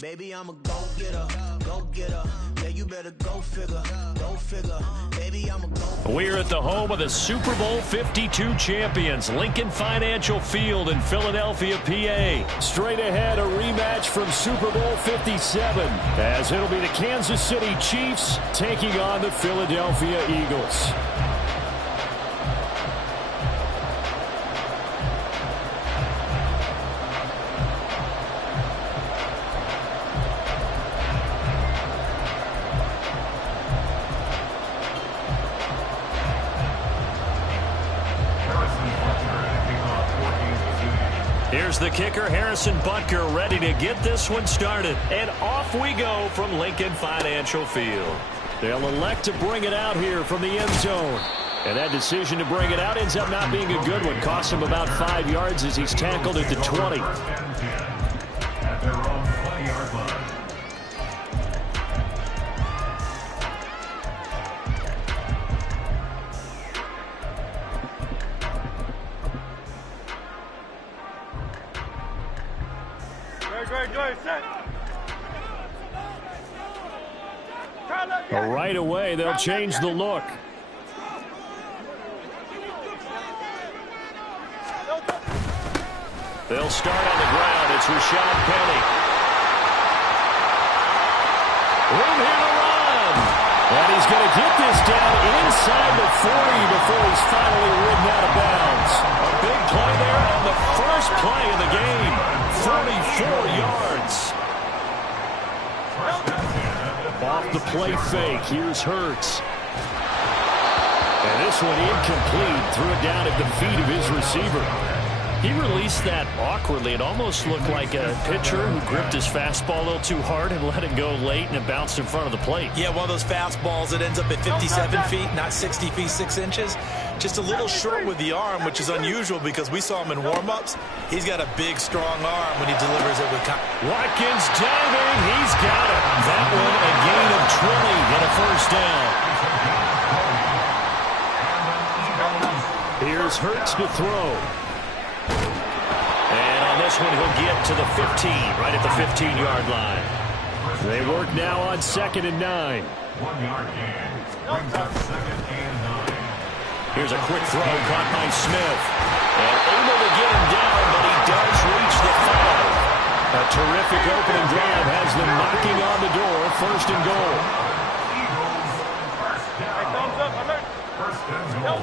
Baby, I'm a go-getter, go-getter. Yeah, you better go figure, go figure. Baby, I'm a go. We're at the home of the Super Bowl 52 champions, Lincoln Financial Field in Philadelphia, PA. Straight ahead, a rematch from Super Bowl 57, as it'll be the Kansas City Chiefs taking on the Philadelphia Eagles. Here's the kicker, Harrison Butker, ready to get this one started. And off we go from Lincoln Financial Field. They'll elect to bring it out here from the end zone. And that decision to bring it out ends up not being a good one. Cost him about 5 yards as he's tackled at the 20. At their own 20-yard line. Right away, they'll change the look. They'll start on the ground. It's Rashad Penny. Room here to run. And he's going to get this down inside the 40 before he's finally ridden out of bounds. A big play there on the first play of the game. 44 yards. Off the play fake, here's Hurts. And this one incomplete, threw it down at the feet of his receiver. He released that awkwardly. It almost looked like a pitcher who gripped his fastball a little too hard and let it go late, and it bounced in front of the plate. Yeah, one of those fastballs that ends up at 57 feet, not 60 feet, 6 inches. Just a little short with the arm, which is unusual because we saw him in warm-ups. He's got a big, strong arm when he delivers it with Watkins diving. He's got it. That one a gain of 20 and a first down. Here's Hurts to throw. And on this one, he'll get to the 15, right at the 15-yard line. They work now on 2nd and 9. 1 yard gain. Brings up 2nd and 9. Here's a quick throw caught by Smith. And able to get him down, but he does reach the 5. A terrific opening drive has them knocking on the door. 1st and goal. First and goal.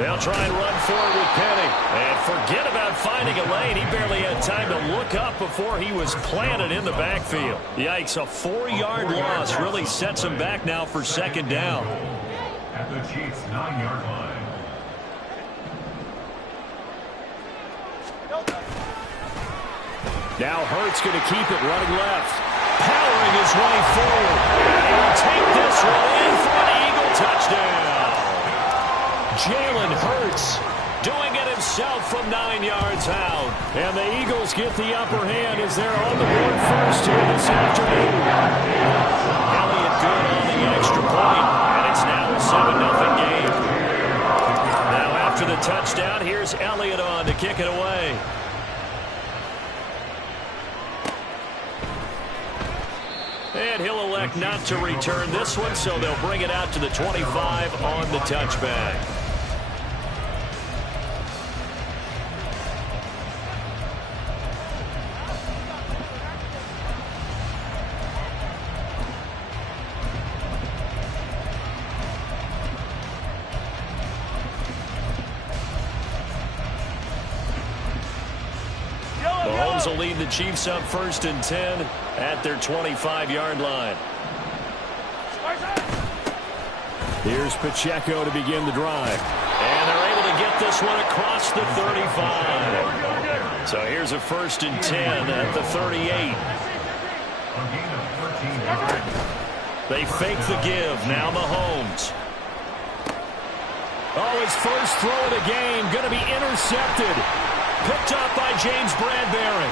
They'll try and run forward with Penny. And forget about finding a lane. He barely had time to look up before he was planted in the backfield. Yikes, a 4-yard loss really sets him back now for 2nd down. At the Chiefs' 9-yard line. Now Hurts going to keep it running left. Powering his way forward. And he will take this one in for an Eagle touchdown. Jalen Hurts doing it himself from 9 yards out. And the Eagles get the upper hand as they're on the board first here this afternoon. Elliott good on the extra point. And it's now a 7-0 game. Now after the touchdown, here's Elliott on to kick it away. And he'll elect not to return this one, so they'll bring it out to the 25 on the touchback. Mahomes will lead the Chiefs up 1st and 10 at their 25-yard line. Here's Pacheco to begin the drive. And they're able to get this one across the 35. So here's a 1st and 10 at the 38. They fake the give. Now Mahomes. Oh, his first throw of the game going to be intercepted. Picked up by James Bradbury.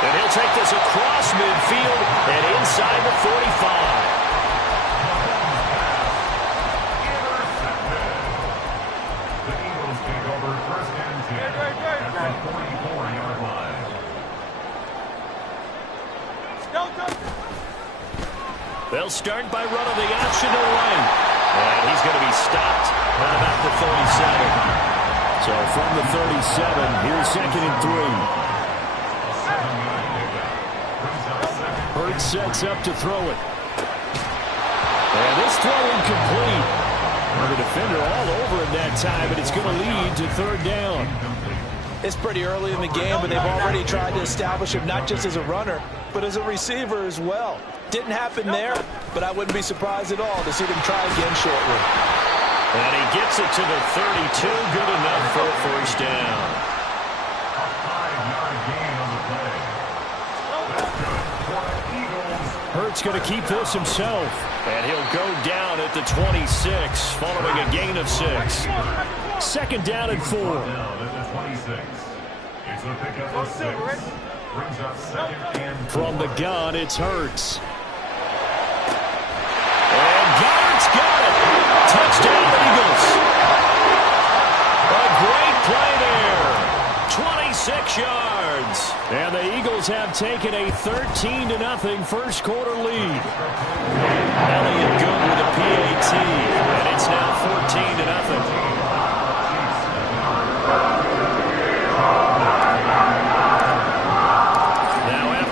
And he'll take this across midfield and inside the 45. The Eagles take over 1st and 10 at the 44-yard line. They'll start by running the option to the right. And he's going to be stopped at about the 37. So from the 37, here's 2nd and 3. Hurts sets up to throw it. And this throw incomplete. The defender all over him that time, but it's going to lead to 3rd down. It's pretty early in the game, but they've already tried to establish him not just as a runner, but as a receiver as well. Didn't happen there, but I wouldn't be surprised at all to see them try again shortly. And he gets it to the 32. Good enough for a 1st down. A 5-yard gain on the play. That's good for the Eagles. Hurts going to keep this himself. And he'll go down at the 26, following a gain of 6. 2nd down and 4. Down at the 26. It's a pickup of 6. Brings up 2nd and 4. From the gun, it's Hurts. And Goddard's got it. Touchdown, Eagles. A great play there. 26 yards. And the Eagles have taken a 13-0 first quarter lead. Elliott good with a PAT. And it's now 14-0.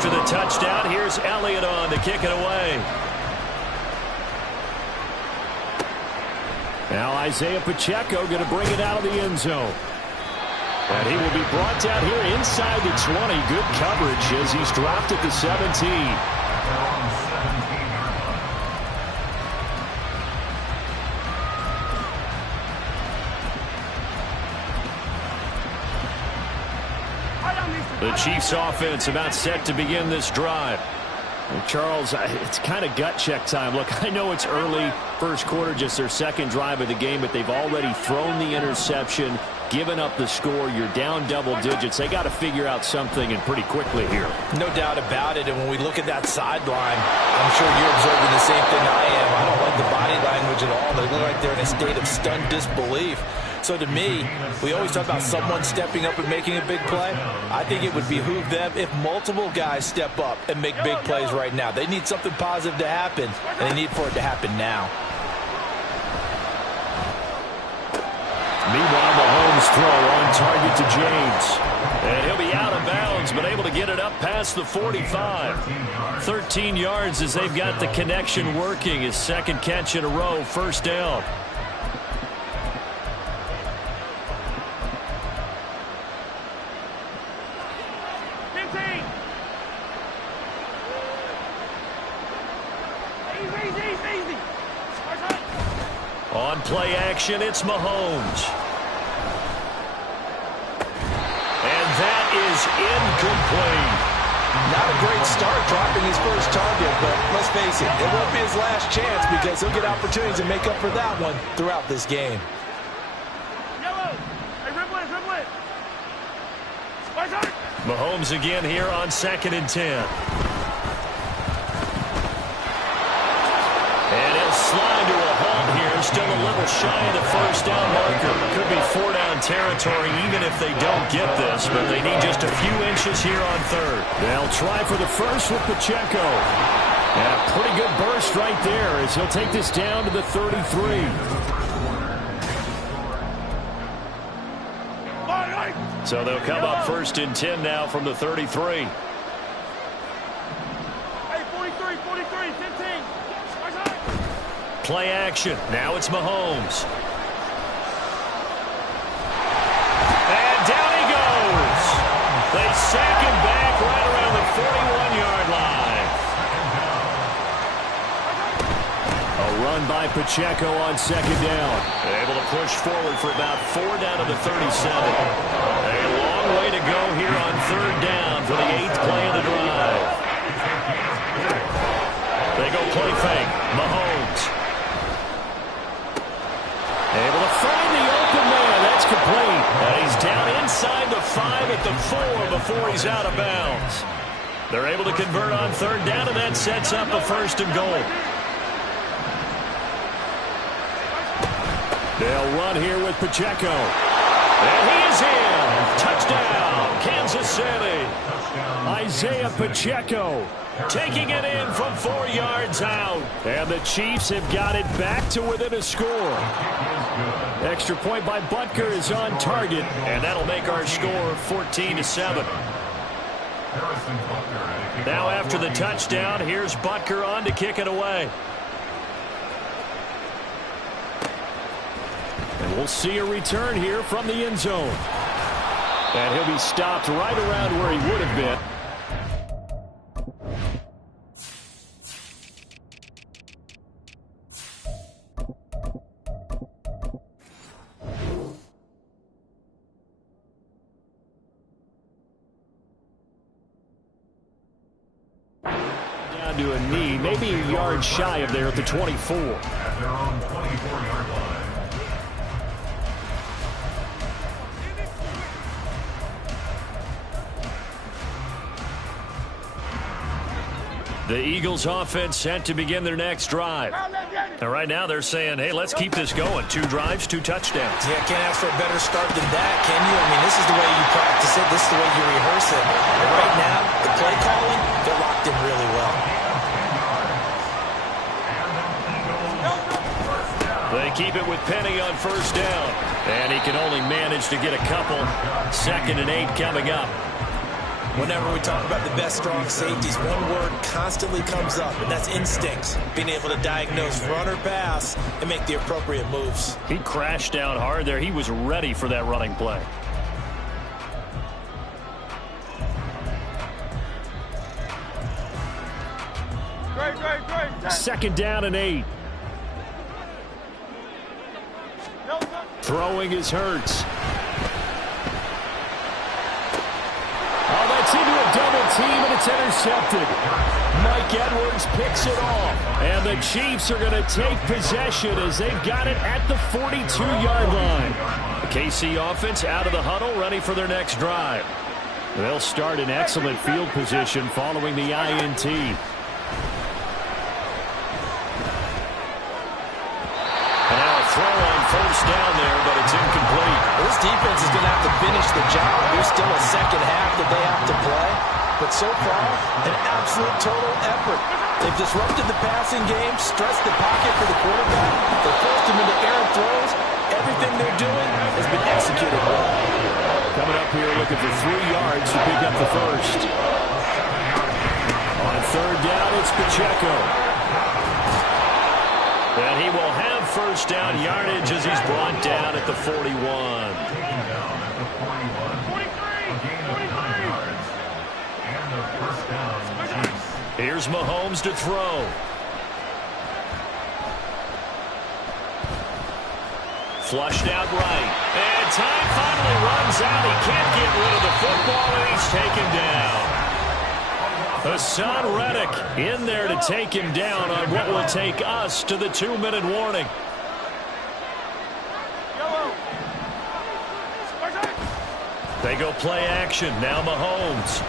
The touchdown. Here's Elliott on to kick it away. Now Isaiah Pacheco going to bring it out of the end zone. And he will be brought down here inside the 20. Good coverage as he's dropped at the 17. The Chiefs offense about set to begin this drive. Well, Charles, it's kind of gut check time. Look, I know it's early, first quarter, just their 2nd drive of the game, but they've already thrown the interception, given up the score. You're down double digits. They got to figure out something, and pretty quickly here. No doubt about it. And when we look at that sideline, I'm sure you're observing the same thing I am. I don't like the body language at all. They look like they're in a state of stunned disbelief. So to me, we always talk about someone stepping up and making a big play. I think it would behoove them if multiple guys step up and make big plays right now. They need something positive to happen, and they need for it to happen now. Meanwhile, Mahomes throw on target to James. And he'll be out of bounds, but able to get it up past the 45. 13 yards as they've got the connection working. His 2nd catch in a row, 1st down. On play action, it's Mahomes. And that is incomplete. Not a great start dropping his first target, but let's face it, it won't be his last chance because he'll get opportunities to make up for that one throughout this game. Mahomes again here on 2nd and 10. And he'll slide to a halt here. Still a little shy of the 1st down marker. Could be 4-down territory even if they don't get this, but they need just a few inches here on 3rd. They'll try for the 1st with Pacheco. And a pretty good burst right there as he'll take this down to the 33. So they'll come up 1st and 10 now from the 33. Hey, 43, 15. Play action. Now it's Mahomes. And down he goes. They sack him back right around the 41-yard line. A run by Pacheco on 2nd down. Able to push forward for about 4 down to the 37. A long way to go here on 3rd down for the 8th play of the drive. They go play fake. Mahomes. Able to find the open man. That's complete. And he's down inside the 5 at the 4 before he's out of bounds. They're able to convert on 3rd down, and that sets up a 1st and goal. They'll run here with Pacheco. And he is in. Touchdown, Kansas City. Isaiah Pacheco taking it in from 4 yards out. And the Chiefs have got it back to within a score. Extra point by Butker is on target, and that'll make our score 14-7. Now after the touchdown, here's Butker on to kick it away. And we'll see a return here from the end zone. And he'll be stopped right around where he would have been. Down to a knee, maybe a yard shy of there at the 24. At their own 24-yard line. The Eagles offense set to begin their next drive. And right now they're saying, hey, let's keep this going. 2 drives, 2 touchdowns. Yeah, can't ask for a better start than that, can you? I mean, this is the way you practice it. This is the way you rehearse it. And right now, the play calling, they're locked in really well. They keep it with Penny on first down. And he can only manage to get a couple. 2nd and 8 coming up. Whenever we talk about the best strong safeties, one word constantly comes up, and that's instincts. Being able to diagnose run or pass and make the appropriate moves. He crashed down hard there. He was ready for that running play. Great. 2nd down and 8. Throwing is Hurts. Oh, that's into a double team, and it's intercepted. Mike Edwards picks it off. And the Chiefs are going to take possession as they've got it at the 42-yard line. The KC offense out of the huddle, ready for their next drive. They'll start in excellent field position following the INT. Throw on first down there, but it's incomplete. This defense is going to have to finish the job. There's still a second half that they have to play. But so far, an absolute total effort. They've disrupted the passing game, stressed the pocket for the quarterback. They've forced him into errant throws. Everything they're doing has been executed well. Coming up here looking for 3 yards to pick up the first. On 3rd down, it's Pacheco. And he will have first down yardage as he's brought down at the 41. Here's Mahomes to throw. Flushed out right. And time finally runs out. He can't get rid of the football, and he's taken down. Hassan Reddick in there to take him down on what will take us to the 2-minute warning. They go play action. Now Mahomes.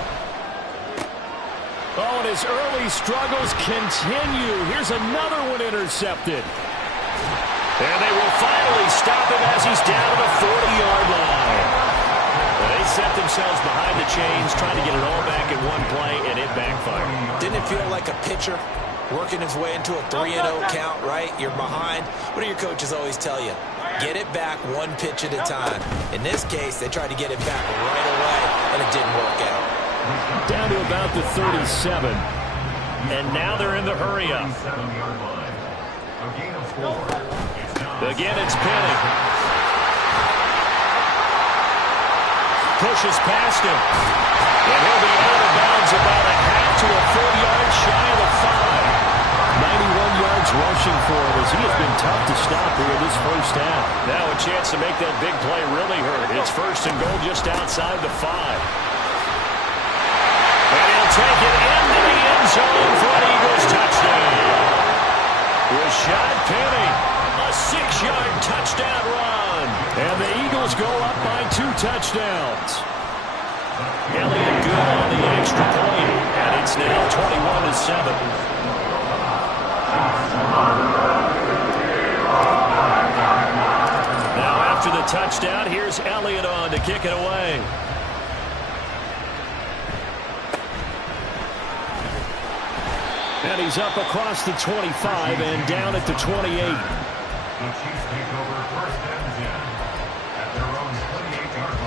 Oh, and his early struggles continue. Here's another one intercepted. And they will finally stop him as he's down to the 40-yard line. They set themselves behind the chains, trying to get it all back in one play, and it backfired. Didn't it feel like a pitcher working his way into a 3-0 count, right? You're behind. What do your coaches always tell you? Get it back 1 pitch at a time. In this case, they tried to get it back right away, and it didn't work out. Down to about the 37. And now they're in the hurry-up. Again, it's Penny. Pushes past him. And he'll be out of bounds about a half to a full yard shy of the 5. 91 yards rushing for him as he has been tough to stop here in this first half. Now a chance to make that big play really hurt. It's 1st and goal just outside the 5. And he'll take it into the end zone for an Eagles touchdown. Rashad Penny, a 6-yard touchdown run. And the Eagles go up by 2 touchdowns. Elliott good on the extra point, and it's now 21-7. Now after the touchdown, here's Elliott on to kick it away. And he's up across the 25 and down at the 28. The Chiefs take over first and 10 at their own 28-yard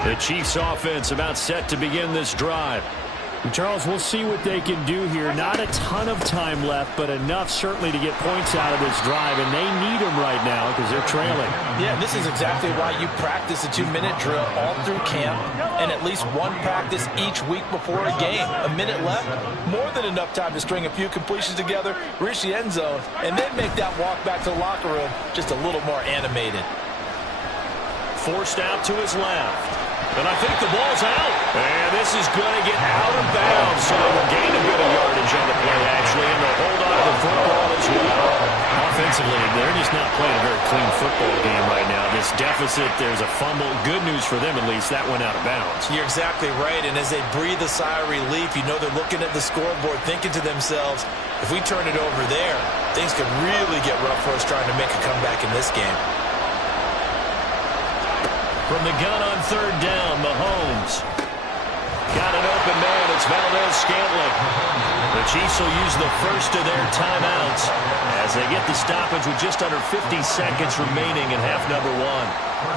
line. The Chiefs offense about set to begin this drive. And Charles, we'll see what they can do here. Not a ton of time left, but enough certainly to get points out of this drive, and they need them right now because they're trailing. Yeah, this is exactly why you practice a 2-minute drill all through camp and at least one practice each week before a game. A minute left, more than enough time to string a few completions together, reach the end zone, and then make that walk back to the locker room just a little more animated. Forced out to his left. And I think the ball's out. And this is going to get out of bounds. So they'll gain a bit of yardage on the play, actually, and they'll hold on to the football as well. Offensively, they're just not playing a very clean football game right now. This deficit, there's a fumble. Good news for them, at least. That went out of bounds. You're exactly right. And as they breathe a sigh of relief, you know they're looking at the scoreboard, thinking to themselves, if we turn it over there, things could really get rough for us trying to make a comeback in this game. From the gun on third down, Mahomes. Got an open man. It's Valdes-Scantling. The Chiefs will use the first of their timeouts as they get the stoppage with just under 50 seconds remaining in half number one.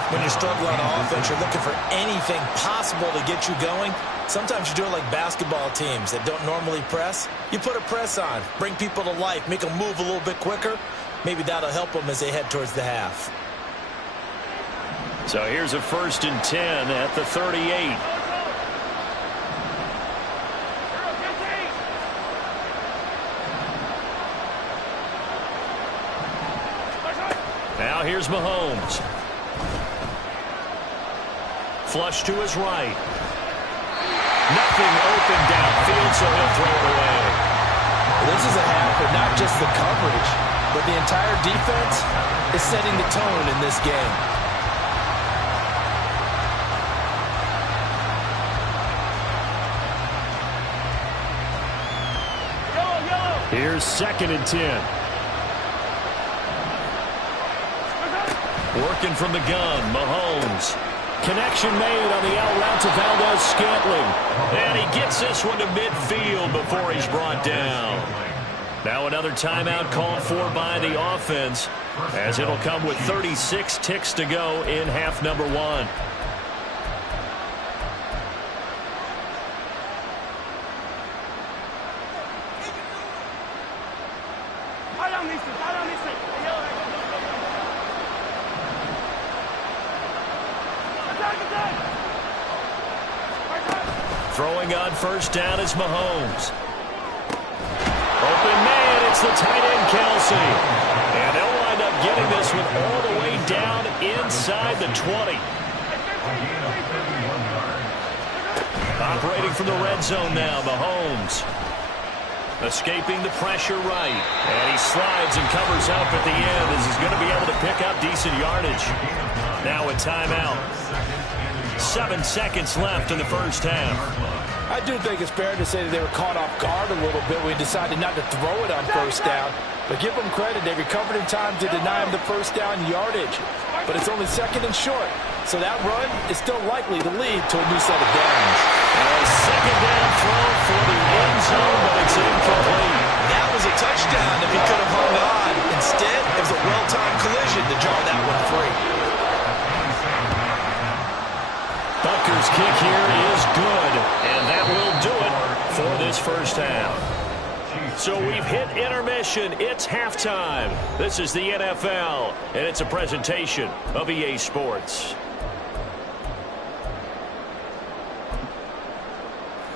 When you're struggling on offense, you're looking for anything possible to get you going. Sometimes you do it like basketball teams that don't normally press. You put a press on, bring people to life, make them move a little bit quicker. Maybe that'll help them as they head towards the half. So here's a 1st and 10 at the 38. Now here's Mahomes. Flush to his right. Nothing open downfield, so he'll throw it away. This is a half, but not just the coverage, but the entire defense is setting the tone in this game. Here's 2nd and 10. Working from the gun, Mahomes. Connection made on the out route to Valdes-Scantling. And he gets this one to midfield before he's brought down. Now another timeout called for by the offense, as it'll come with 36 ticks to go in half number one. Throwing on first down is Mahomes. Open man, it's the tight end Kelsey. And they'll wind up getting this one all the way down inside the 20. Operating from the red zone now, Mahomes. Escaping the pressure right. And he slides and covers up at the end as he's going to be able to pick up decent yardage. Now a timeout. 7 seconds left in the first half. I do think it's fair to say that they were caught off guard a little bit when we decided not to throw it on first down. But give them credit. They recovered in time to deny him the first down yardage. But it's only 2nd and short. So that run is still likely to lead to a new set of downs. A 2nd down throw for the end zone, but it's incomplete. That was a touchdown if he could have hung on. Instead, it was a well-timed collision to draw that one free. Butker's kick here is good, and that will do it for this first half. So we've hit intermission. It's halftime. This is the NFL, and it's a presentation of EA Sports.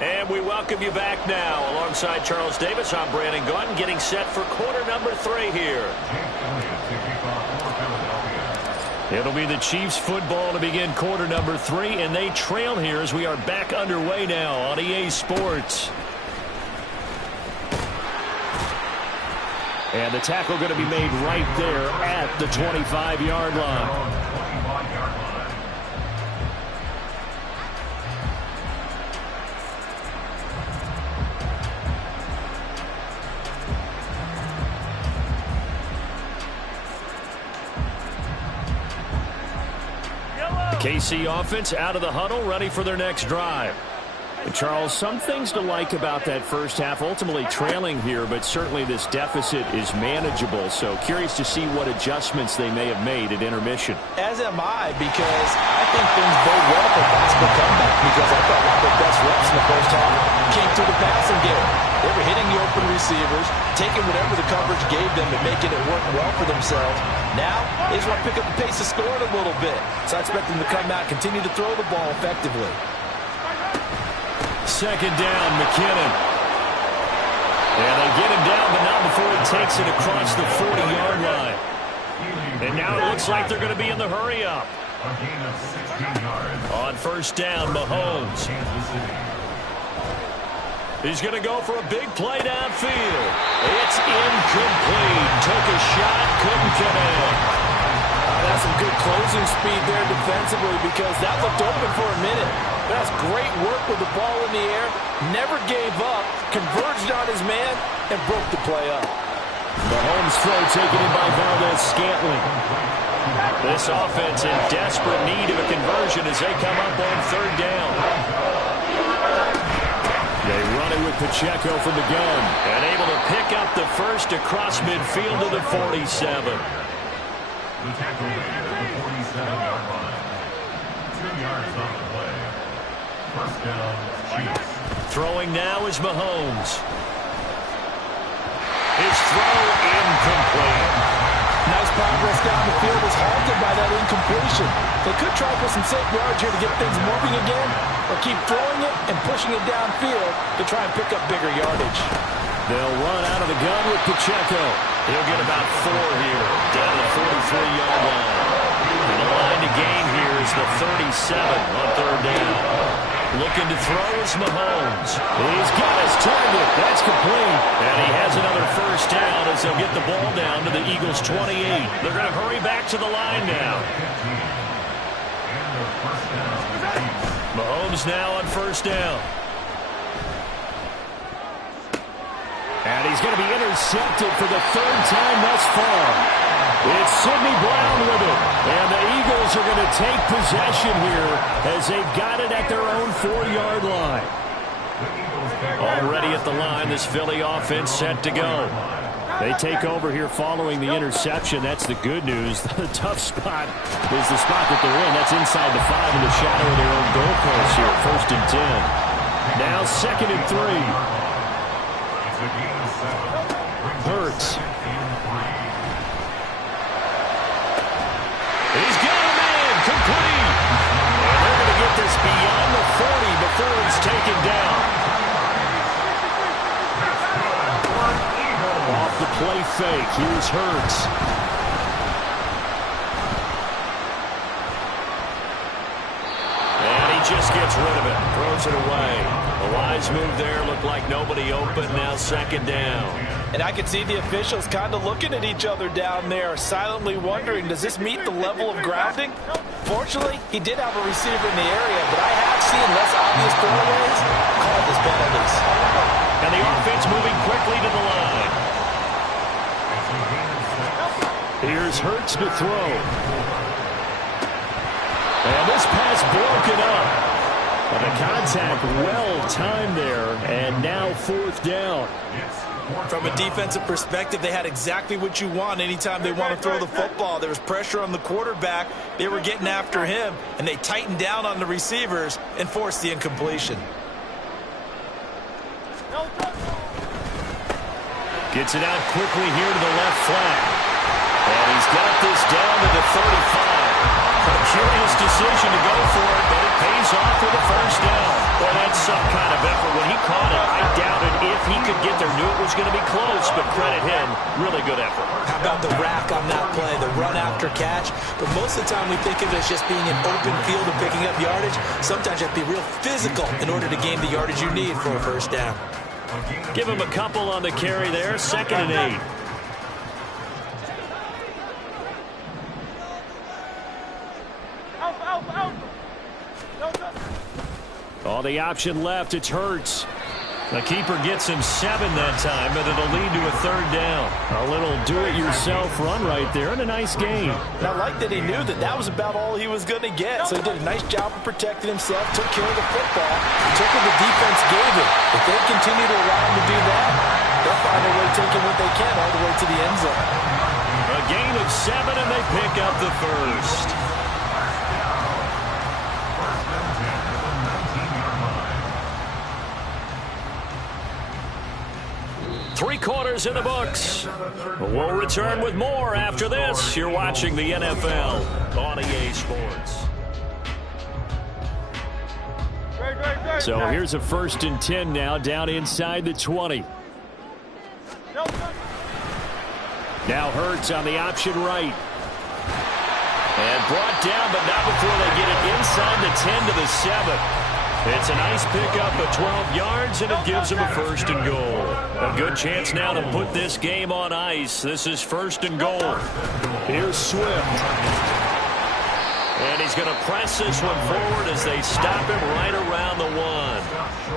And we welcome you back now. Alongside Charles Davis, I'm Brandon Gaudin, getting set for quarter number 3 here. It'll be the Chiefs football to begin quarter number 3, and they trail here as we are back underway now on EA Sports. And the tackle going to be made right there at the 25-yard line. Yellow! KC offense out of the huddle, ready for their next drive. And Charles, some things to like about that first half. Ultimately trailing here, but certainly this deficit is manageable. So curious to see what adjustments they may have made at intermission. As am I, because I think things bode well for possible comeback, because I thought one of their best reps in the first half came through the passing game. They were hitting the open receivers, taking whatever the coverage gave them and making it work well for themselves. Now, they just want to pick up the pace of scoring a little bit. So I expect them to come out, continue to throw the ball effectively. Second down, McKinnon. And they get him down, but not before he takes it across the 40-yard line. And now it looks like they're going to be in the hurry-up. On first down, Mahomes. He's going to go for a big play downfield. It's incomplete. Took a shot, couldn't connect. That's some good closing speed there defensively, because that looked open for a minute. That's great work with the ball in the air. Never gave up, converged on his man, and broke the play up. Mahomes' throw taken in by Valdes-Scantling. This offense in desperate need of a conversion as they come up on third down. They run it with Pacheco from the gun, and able to pick up the first across midfield to the 47. The tackle made at the 47-yard line. 2 yards on the play. First down, Chiefs. Throwing now is Mahomes. His throw incomplete. Nice progress down the field was halted by that incompletion. They could try for some safe yards here to get things moving again, or keep throwing it and pushing it downfield to try and pick up bigger yardage. They'll run out of the gun with Pacheco. He'll get about 4 here, down to the 43-yard line. And the line to gain here is the 37 on third down. Looking to throw is Mahomes. He's got his target. That's complete. And he has another first down as they'll get the ball down to the Eagles' 28. They're going to hurry back to the line now. Mahomes now on first down. And he's going to be intercepted for the third time thus far. It's Sidney Brown with it. And the Eagles are going to take possession here as they've got it at their own 4-yard line. Already at the line, this Philly offense set to go. They take over here following the interception. That's the good news. The tough spot is the spot that they're in. That's inside the 5 in the shadow of their own goal post here. First and 10. Now second and 3. Hurts. He's got a man, complete. And they're going to get this beyond the 40 before it's taken down. Off the play fake, here's Hurts. And he just gets rid of it, throws it away. The wise move there, looked like nobody open, now second down. And I can see the officials kind of looking at each other down there, silently wondering, does this meet the level of grounding? Fortunately, he did have a receiver in the area, but I have seen less obvious throwaways called as penalties. And the offense moving quickly to the line. Here's Hurts to throw. And this pass broken up. But the contact well timed there, and now fourth down. From a defensive perspective, they had exactly what you want anytime they want to throw the football. There was pressure on the quarterback. They were getting after him, and they tightened down on the receivers and forced the incompletion. Gets it out quickly here to the left flank. And he's got this down to the 35. A curious decision to go for it, but it pays off for the first down. Well, that's some kind of effort. When he caught it, I doubted if he could get there. Knew it was going to be close, but credit him. Really good effort. How about the rack on that play, the run after catch? But most of the time we think of it as just being an open field and picking up yardage. Sometimes you have to be real physical in order to gain the yardage you need for a first down. Give him a couple on the carry there. Second and 8. All the option left, it's Hurts. The keeper gets him 7 that time, but it'll lead to a 3rd down. A little do-it-yourself run right there and a nice gain. And I like that he knew that that was about all he was going to get. So he did a nice job of protecting himself, took care of the football, took what the defense gave him. If they continue to allow him to do that, they'll find a way taking what they can all the way to the end zone. A gain of 7, and they pick up the first. Three quarters in the books. We'll return with more after this. You're watching the NFL on EA Sports. So here's a 1st and 10 now, down inside the 20. Now Hurts on the option right. And brought down, but not before they get it inside the 10 to the 7. It's a nice pickup of 12 yards, and it gives him a 1st and goal. A good chance now to put this game on ice. This is 1st and goal. Here's Swift. And he's going to press this one forward as they stop him right around the 1.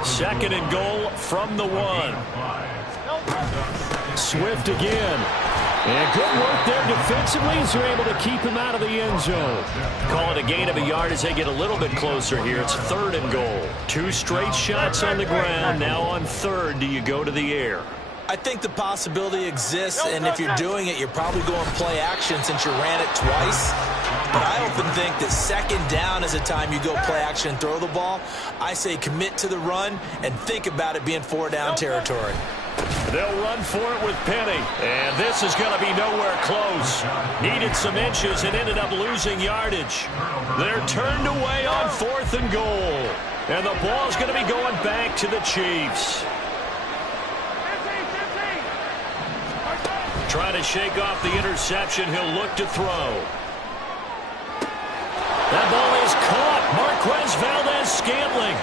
2nd and goal from the 1. Swift again. And good work there defensively as they're able to keep him out of the end zone. Call it a gain of a yard as they get a little bit closer here. It's 3rd and goal. 2 straight shots on the ground. Now on 3rd, do you go to the air? I think the possibility exists, and if you're doing it, you're probably going play action since you ran it twice. But I often think that 2nd down is the time you go play action and throw the ball. I say commit to the run and think about it being 4-down territory. They'll run for it with Penny. And this is going to be nowhere close. Needed some inches and ended up losing yardage. They're turned away on 4th and goal. And the ball's going to be going back to the Chiefs. Trying to shake off the interception. He'll look to throw. That ball is caught. Marquez Valdes-Scantling.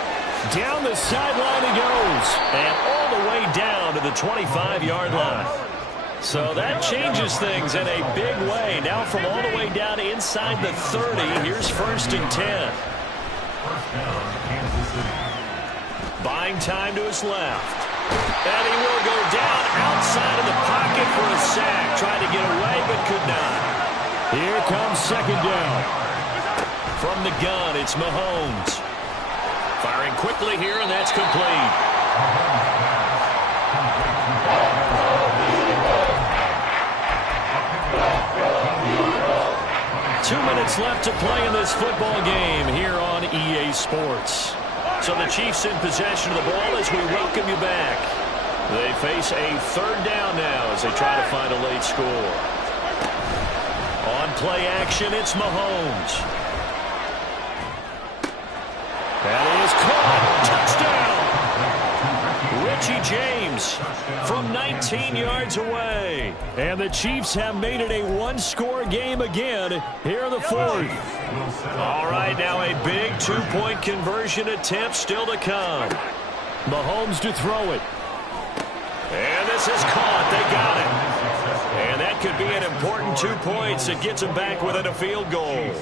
Down the sideline he goes. And all the way down to the 25-yard line. So that changes things in a big way. Now from all the way down inside the 30, here's 1st and 10. Buying time to his left. And he will go down outside of the pocket for a sack. Trying to get away, but could not. Here comes 2nd down. From the gun, it's Mahomes. Firing quickly here, and that's complete. Two minutes left to play in this football game here on EA Sports. So the Chiefs in possession of the ball as we welcome you back. They face a 3rd down now as they try to find a late score. On play action, it's Mahomes. That is caught. Touchdown. Richie James from 19 yards away. And the Chiefs have made it a 1-score game again here in the 4th. All right, now a big 2-point conversion attempt still to come. Mahomes to throw it. And this is caught. They got it. And that could be an important 2 points. It gets them back within a field goal.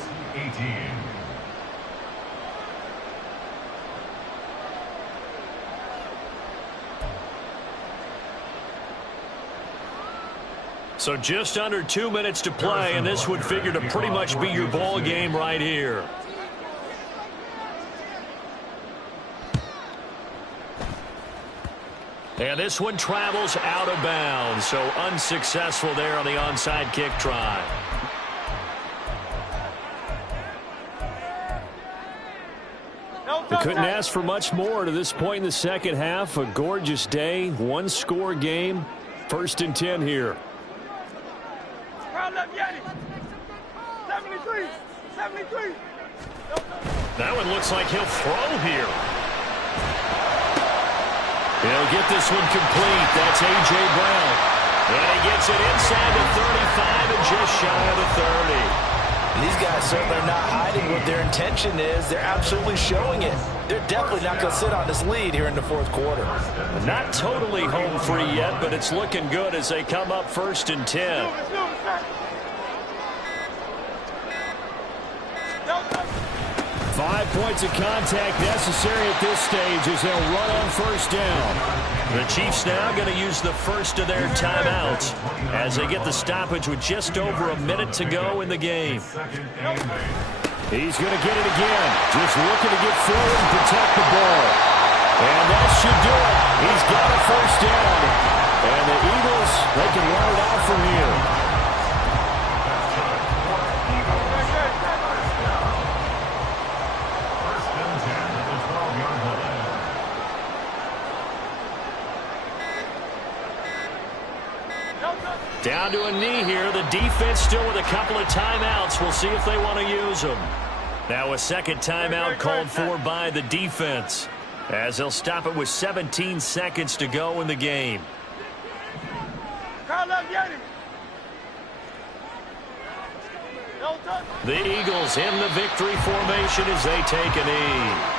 So just under 2 minutes to play, and this would figure to pretty much be your ball game right here. And this one travels out of bounds, so unsuccessful there on the onside kick try. We couldn't ask for much more to this point in the second half. A gorgeous day, 1-score game, 1st and 10 here. 73. That one looks like he'll throw here. He'll get this one complete. That's A.J. Brown. And he gets it inside the 35 and just shy of the 30. These guys certainly are not hiding what their intention is. They're absolutely showing it. They're definitely not going to sit on this lead here in the 4th quarter. Not totally home free yet, but it's looking good as they come up 1st and 10. 5 points of contact necessary at this stage as they'll run on first down. The Chiefs now going to use the first of their timeouts as they get the stoppage with just over a minute to go in the game. He's going to get it again. Just looking to get forward and protect the ball. And that should do it. He's got a first down. And the Eagles, they can run it out from here. Down to a knee here. The defense still with a couple of timeouts. We'll see if they want to use them. Now a second timeout called for by the defense, as they'll stop it with 17 seconds to go in the game. The Eagles in the victory formation as they take a knee.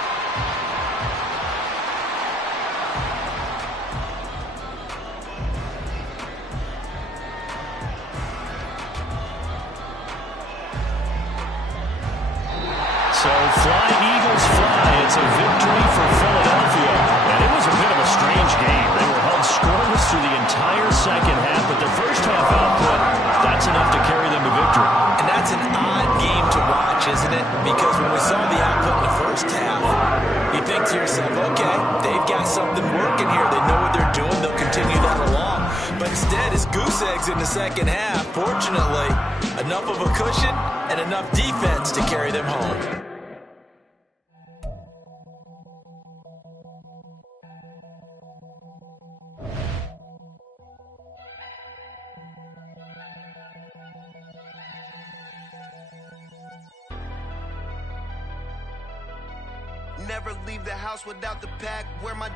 So flying Eagles fly. It's a victory for Philadelphia. And it was a bit of a strange game. They were held scoreless through the entire second half, but their first half output, that's enough to carry them to victory. And that's an odd game to watch, isn't it? Because when we saw the output in the first half, you think to yourself, okay, they've got something working here. They know what they're doing. They'll continue that along. But instead, it's goose eggs in the second half. Fortunately, enough of a cushion and enough defense to carry them home. Never leave the house without the pack. Where my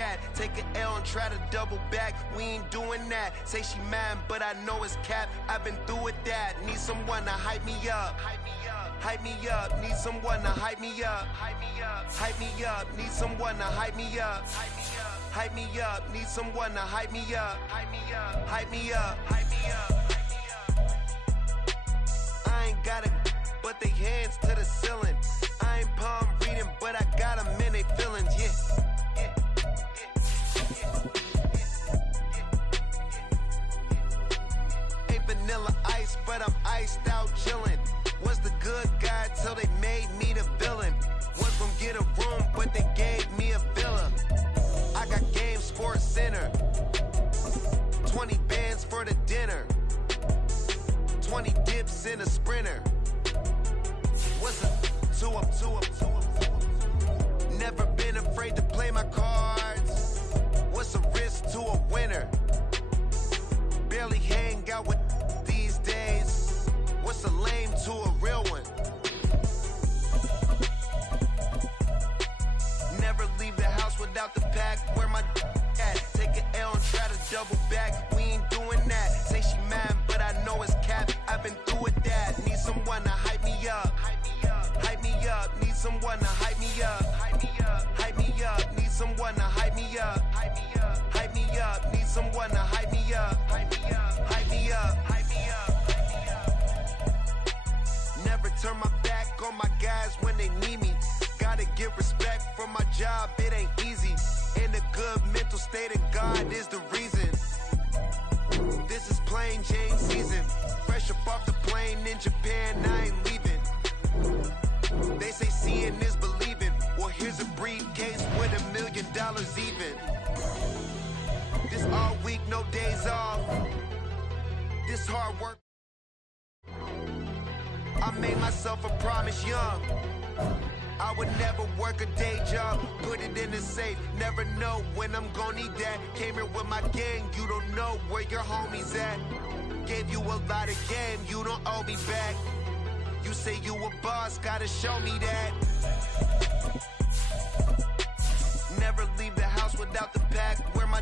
at? Take an L and try to double back. We ain't doing that. Say she mad, but I know it's cap. I've been through with that. Need someone to hype me up. Hype me up. Need someone to hype me up. Hype me up. Need someone to hype me up. Hype me up. Need someone to hype me up. Hype me up. Hype me up. Hype me up. I ain't got it, but they hands to the ceiling. I ain't palm reading, but I got them in they feelings, yeah. Ain't vanilla ice, but I'm iced out chillin'. Was the good guy till they made me the villain. Was gonna get a room, but they gave me a villa. I got game Sports Center. 20 bands for the dinner. 20 dips in a Sprinter. What's up? Two up. Never been afraid to play my cards. What's a risk to a winner? Barely hang out with these days. What's a lame to a real one? Never leave the house without the pack. Where my at? Take an L and try to double back. We ain't doing that. Say she mad, but I know it's cap. I've been through with that. Need someone to hype me up. Hype me up, need someone to hype me up. Hype me up, hype me up, need someone to hype me up. Hype me up, hype me up, need someone to hype me up. Hype me up, hype me up, hype me up, hype me up. Never turn my back on my guys when they need me. Gotta give respect for my job, it ain't easy. In a good mental state and God is the reason. This is plain Jane season. Fresh up off the plane in Japan, I ain't leaving. They say seeing is believing. Well, here's a briefcase with $1 million even. This all week, no days off. This hard work. I made myself a promise young. I would never work a day job, put it in the safe. Never know when I'm gonna need that. Came here with my gang, you don't know where your homies at. Gave you a lot of game, you don't owe me back. You say you a boss, gotta show me that. Never leave the house without the pack. Where my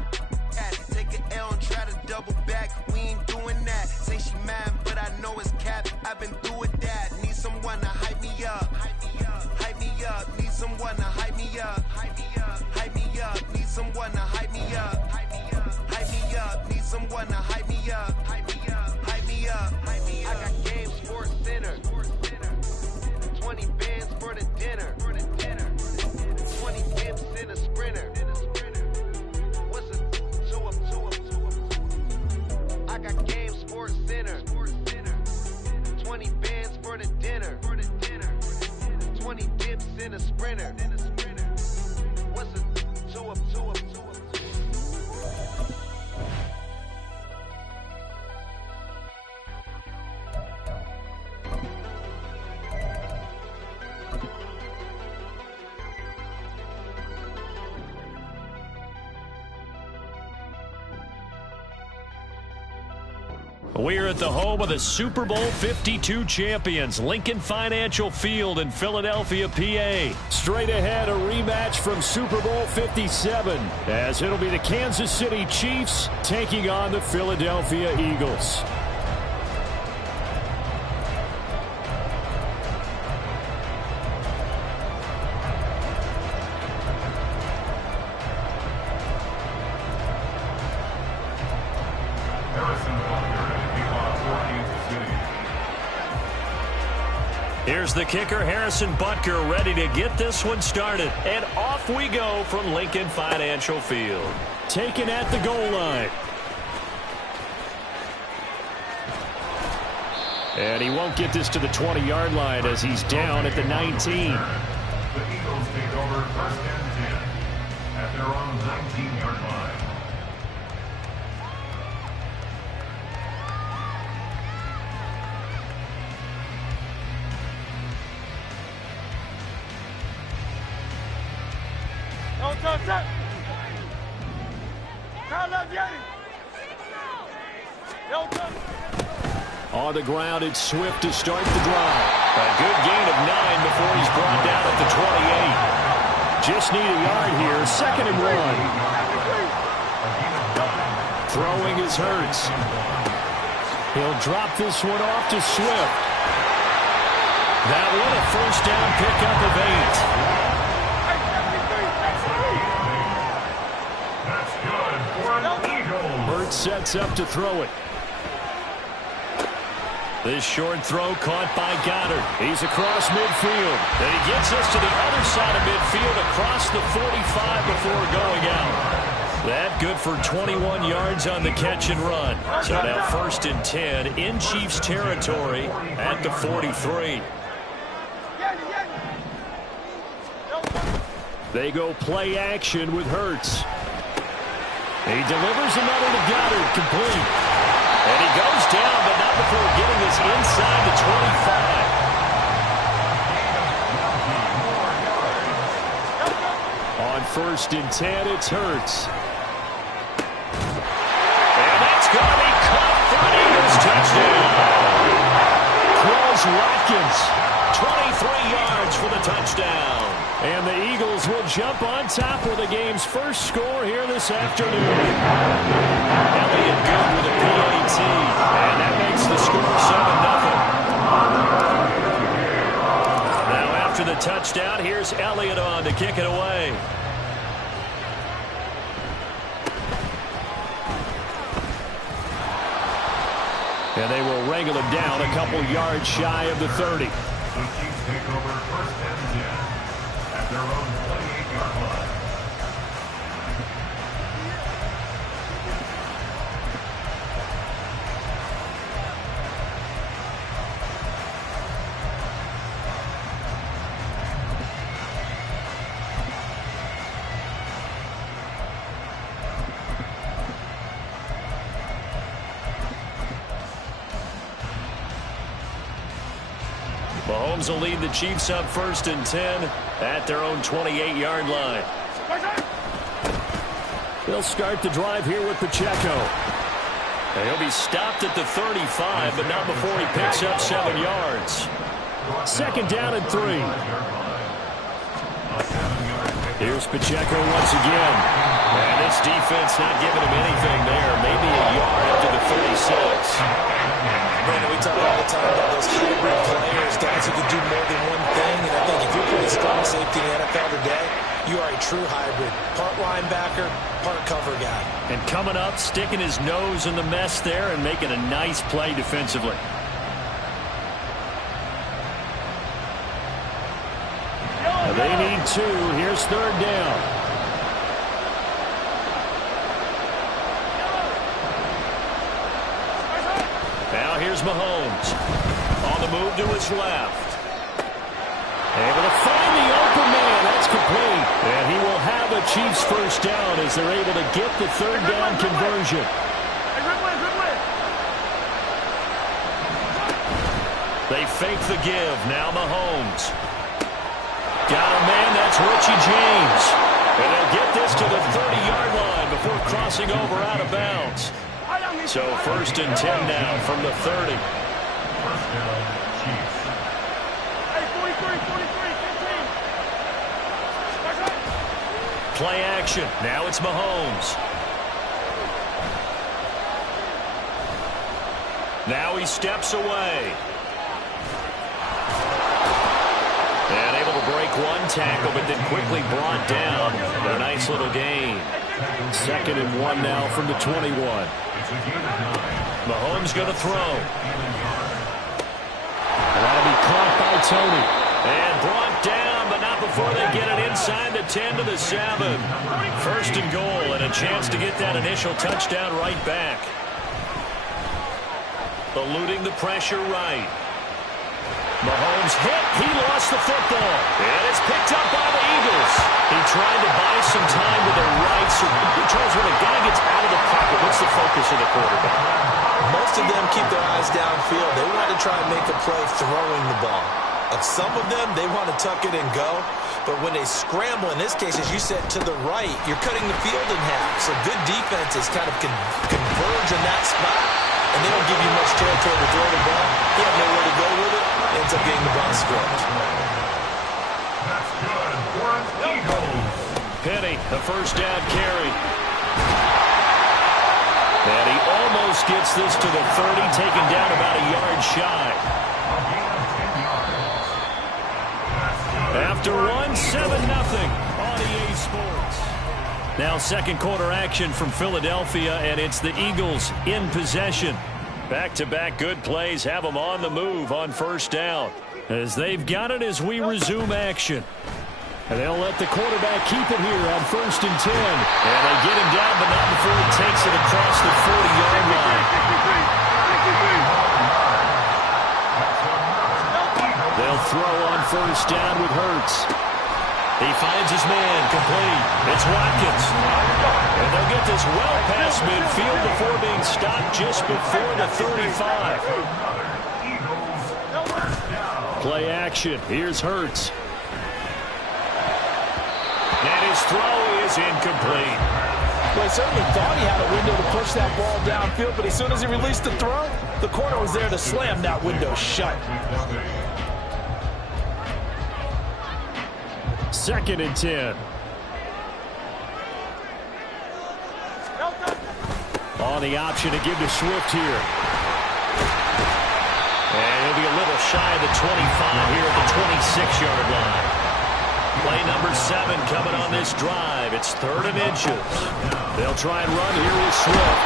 at? Take an L and try to double back. We ain't doing that. Say she mad, but I know it's cap. I've been through with that. Need someone to hype me up. Hype me up. Need someone to hype me up. Hype me up. Need someone to hype me up. Hype me up. Need someone to hype me up. Hype me up. I got game Sports Center. 20 bands for the dinner. 20 bands for the dinner. 20 dips in a sprinter. What's a two up? We're at the home of the Super Bowl 52 champions, Lincoln Financial Field in Philadelphia, PA. Straight ahead, a rematch from Super Bowl 57, as it'll be the Kansas City Chiefs taking on the Philadelphia Eagles. Here's the kicker, Harrison Butker, ready to get this one started. And off we go from Lincoln Financial Field. Taken at the goal line. And he won't get this to the 20-yard line as he's down at the 19. The Eagles take over 1st and 10 at their own 19-yard line. On the ground, it's Swift to start the drive. A good gain of 9 before he's brought down at the 28. Just need a yard here, 2nd and 1. Throwing is Hurts. He'll drop this one off to Swift. That one a first down pickup of 8. That's good for an Eagle. Hurts sets up to throw it. This short throw caught by Goddard. He's across midfield. And he gets us to the other side of midfield across the 45 before going out. That good for 21 yards on the catch and run. So now 1st and 10 in Chiefs territory at the 43. They go play action with Hurts. He delivers another to Goddard, complete. And he goes down, but not before getting us inside the 25. On 1st and 10, it's Hurts. And that's going to be caught for an Eagles touchdown. Quez Watkins, 23 yards for the touchdown. And the Eagles will jump on top with the game's first score here this afternoon. Elliott good with a PAT, and that makes the score 7-0. Now after the touchdown, here's Elliott on to kick it away. And they will wrangle it down a couple yards shy of the 30. The Chiefs take over 1st and 10 at their own 28-yard line. Mahomes will lead the Chiefs up 1st and 10 at their own 28-yard line. They'll start the drive here with Pacheco. And he'll be stopped at the 35, but not before he picks up 7 yards. 2nd down and 3. Here's Pacheco once again. And this defense not giving him anything there. Maybe a yard up to the 36. Brandon, we talk all the time about those hybrid players, guys who can do more than one thing. And I think if you're playing strong safety in the NFL today, you are a true hybrid. Part linebacker, part cover guy. And coming up, sticking his nose in the mess there and making a nice play defensively. They need 2. Here's 3rd down. Now here's Mahomes. On the move to his left. Able to find the open man. That's complete. And he will have a Chiefs first down as they're able to get the third down conversion. They fake the give. Now Mahomes. Got a man. That's Richie James. And they'll get this to the 30-yard line before crossing over out of bounds. So 1st and 10 now from the 30. First down, Chiefs. Play action. Now it's Mahomes. Now he steps away. And able to break one tackle, but then quickly brought down. A nice little gain. 2nd and 1 now from the 21. Mahomes going to throw. And that'll be caught by Tony. And brought down, but not before they get it inside the 10 to the 7. 1st and goal, and a chance to get that initial touchdown right back. Eluding the pressure right. Mahomes hit. He lost the football. And it's picked up by the Eagles. He tried to buy some time to the right. So Charles, when a guy gets out of the pocket, what's the focus of the quarterback? Most of them keep their eyes downfield. They want to try and make a play throwing the ball. Some of them, they want to tuck it and go. But when they scramble, in this case, as you said, to the right, you're cutting the field in half. So good defenses kind of converge in that spot, and they don't give you much territory to throw the ball. You have nowhere to go with it. Ends up getting the ball stripped. That's good for an Eagles. Penny, the first down carry. And he almost gets this to the 30, taken down about a yard shy. After 1, 7-0 on EA Sports. Now 2nd quarter action from Philadelphia, and it's the Eagles in possession. Back-to-back good plays have them on the move on 1st down. As they've got it as we resume action. And they'll let the quarterback keep it here on 1st and 10. And they get him down, but not before he takes it across the 40-yard line. They'll throw on 1st down with Hurts. He finds his man, complete. It's Watkins. And they'll get this well past midfield before being stopped just before the 35. Play action. Here's Hurts. And his throw is incomplete. Well, he certainly thought he had a window to push that ball downfield, but as soon as he released the throw, the corner was there to slam that window shut. 2nd and 10. On the option to give to Swift here. And he'll be a little shy of the 25 here at the 26-yard line. Play number 7 coming on this drive. It's 3rd and inches. They'll try and run here with Swift.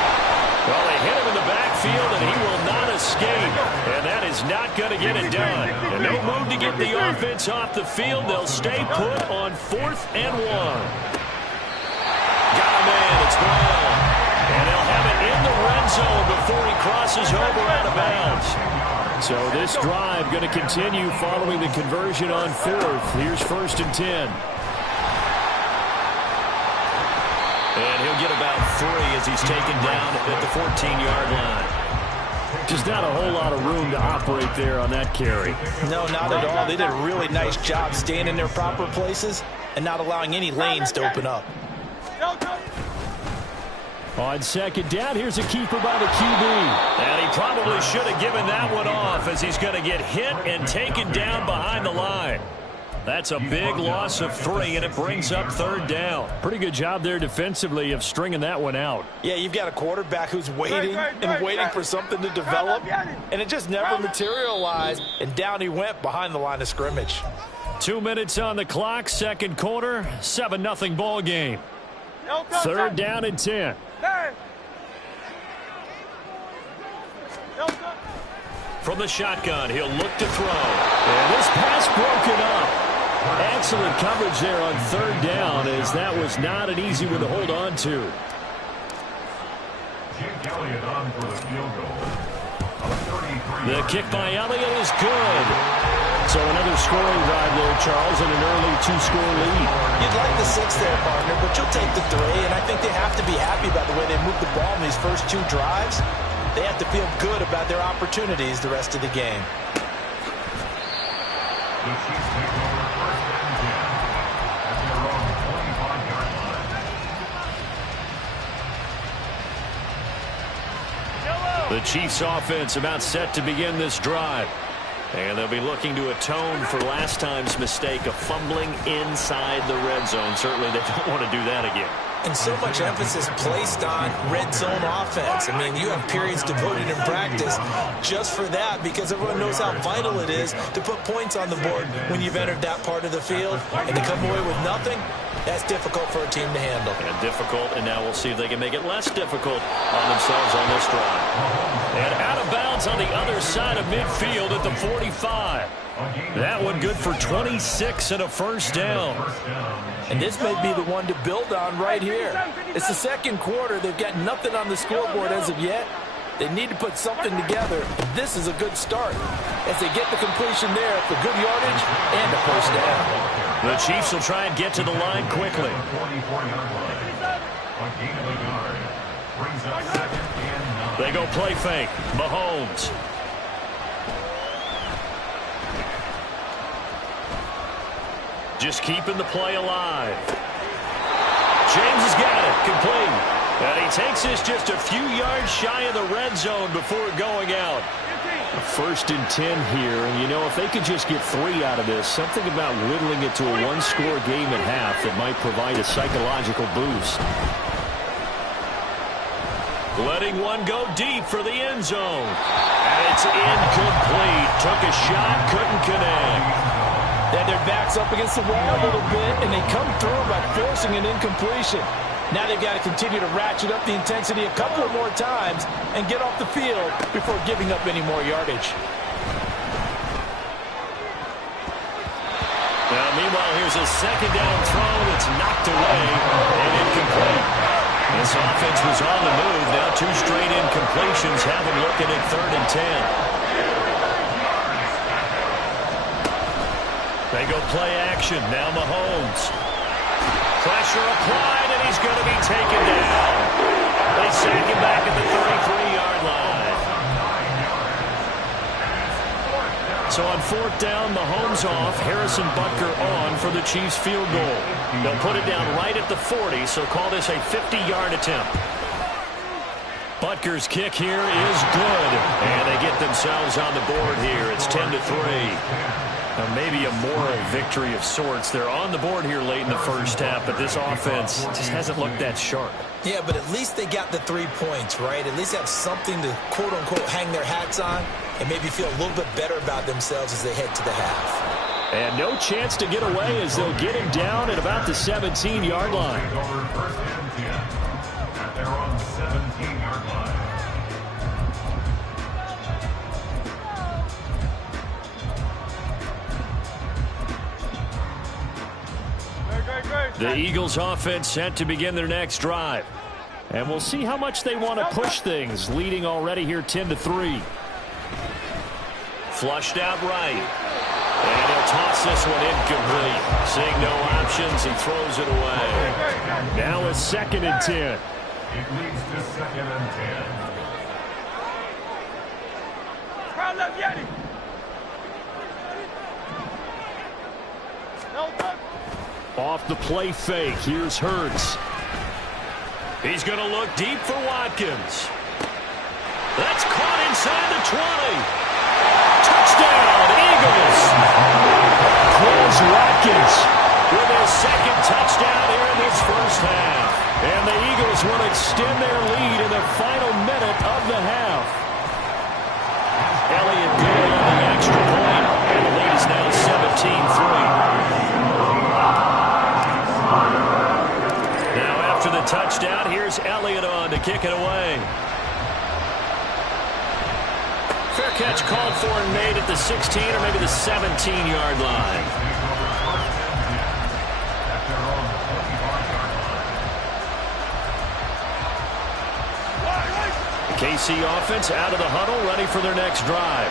Well, they hit him in the backfield, and he will not escape. And that is not going to get it done. And no move to get the offense off the field. They'll stay put on 4th and 1. Got a man. It's Brown. And they'll have it in the red zone before he crosses over out of bounds. So this drive going to continue following the conversion on 4th. Here's 1st and 10. And he'll get about 3 as he's taken down at the 14-yard line. Just not a whole lot of room to operate there on that carry. No, not at all. They did a really nice job staying in their proper places and not allowing any lanes to open up. On 2nd down, here's a keeper by the QB. And he probably should have given that one off as he's going to get hit and taken down behind the line. That's a big loss of 3, and it brings up 3rd down. Pretty good job there defensively of stringing that one out. Yeah, you've got a quarterback who's waiting and waiting for something to develop, and it just never materialized, and down he went behind the line of scrimmage. 2 minutes on the clock, 2nd quarter, 7-0 ball game. 3rd down and 10. From the shotgun, he'll look to throw. And this pass broken up. Excellent coverage there on 3rd down, as that was not an easy one to hold on to. Jake Elliott on for the field goal. The kick by Elliott is good. So another scoring drive there, Charles, and an early 2-score lead. You'd like the 6 there, partner, but you'll take the 3, and I think they have to be happy about the way they moved the ball in these first 2 drives. They have to feel good about their opportunities the rest of the game. The Chiefs take over first and 10 at their own 25-yard line. The Chiefs offense about set to begin this drive. And they'll be looking to atone for last time's mistake of fumbling inside the red zone. Certainly they don't want to do that again. And so much emphasis placed on red zone offense. I mean, you have periods devoted in practice just for that because everyone knows how vital it is to put points on the board when you've entered that part of the field. And to come away with nothing, that's difficult for a team to handle. And difficult, and now we'll see if they can make it less difficult on themselves on this drive. And out of bounds on the other side of midfield at the 45. That one good for 26 and a first down. And this may be the one to build on right here. It's the second quarter. They've got nothing on the scoreboard as of yet. They need to put something together. This is a good start as they get the completion there for good yardage and a first down. The Chiefs will try and get to the line quickly. They go play fake. Mahomes. Just keeping the play alive. James has got it. Complete. And he takes this just a few yards shy of the red zone before going out. A 1st and 10 here. And, you know, if they could just get 3 out of this, something about whittling it to a 1-score game at half that might provide a psychological boost. Letting one go deep for the end zone. And it's incomplete. Took a shot, couldn't connect. Then their back's up against the wall a little bit, and they come through by forcing an incompletion. Now they've got to continue to ratchet up the intensity a couple of more times and get off the field before giving up any more yardage. Now, meanwhile, here's a second down throw that's knocked away and incomplete. This offense was on the move. Now 2 straight incompletions have them looking at 3rd and 10. They go play action. Now Mahomes. Pressure applied, and he's going to be taken down. They sack him back at the 33-yard line. So on 4th down, Mahomes off. Harrison Butker on for the Chiefs field goal. They'll put it down right at the 40, so call this a 50-yard attempt. Butker's kick here is good, and they get themselves on the board here. It's 10-3. Maybe a moral victory of sorts. They're on the board here late in the first half, but this offense just hasn't looked that sharp. Yeah, but at least they got the 3 points, right? At least have something to, quote-unquote, hang their hats on and maybe feel a little bit better about themselves as they head to the half. And no chance to get away as they'll get him down at about the 17-yard line. First and 10 at their own 17-yard line. The Eagles offense set to begin their next drive. And we'll see how much they want to push things, leading already here 10-3. Flushed out right. And he'll toss this one incomplete. Seeing no options, he throws it away. Now it's 2nd and 10. It leads to 2nd and 10. Crowd left, Yeti. Off the play fake, here's Hurts. He's going to look deep for Watkins. That's caught inside the 20. Touchdown, Eagles. Quez Watkins with his 2nd touchdown here in this first half. And the Eagles will extend their lead in the final minute of the half. Elliott did on the extra point, and the lead is now 17-3. Now after the touchdown, here's Elliott on to kick it away. Fair catch called for and made at the 16 or maybe the 17-yard line. KC offense out of the huddle, ready for their next drive.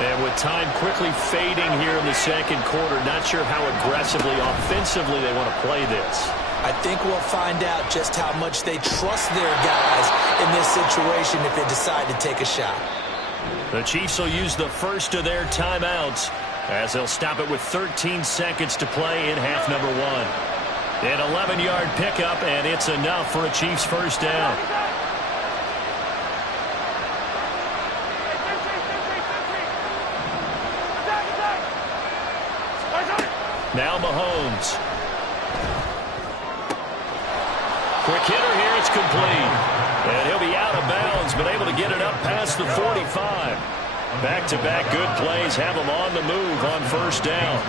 And with time quickly fading here in the second quarter, not sure how aggressively, offensively they want to play this. I think we'll find out just how much they trust their guys in this situation if they decide to take a shot. The Chiefs will use the first of their timeouts as they'll stop it with 13 seconds to play in half number 1. An 11-yard pickup, and it's enough for a Chiefs first down. Now Mahomes. Quick hitter here, it's complete. And he'll be out of bounds, but able to get it up past the 45. Back-to-back good plays have him on the move on first down.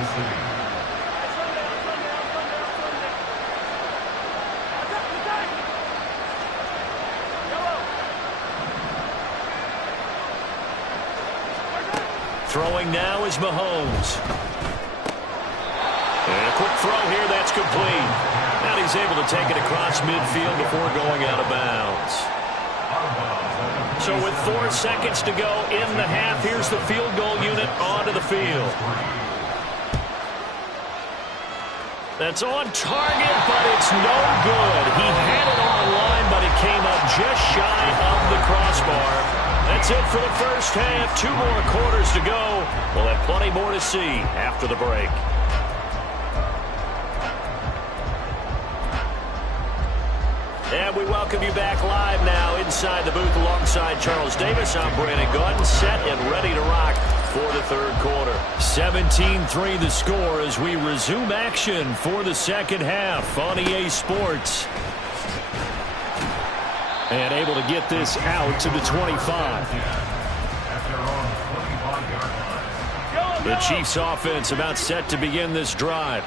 Throwing now is Mahomes. And a quick throw here, that's complete. And he's able to take it across midfield before going out of bounds. So with 4 seconds to go in the half, here's the field goal unit onto the field. That's on target, but it's no good. He had it on line, but it came up just shy of the crossbar. That's it for the first half. 2 more quarters to go. We'll have plenty more to see after the break. And we welcome you back live now inside the booth alongside Charles Davis. I'm Brandon Gaudin, set and ready to rock for the third quarter. 17-3 the score as we resume action for the second half on EA Sports. And able to get this out to the 25. The Chiefs offense about set to begin this drive.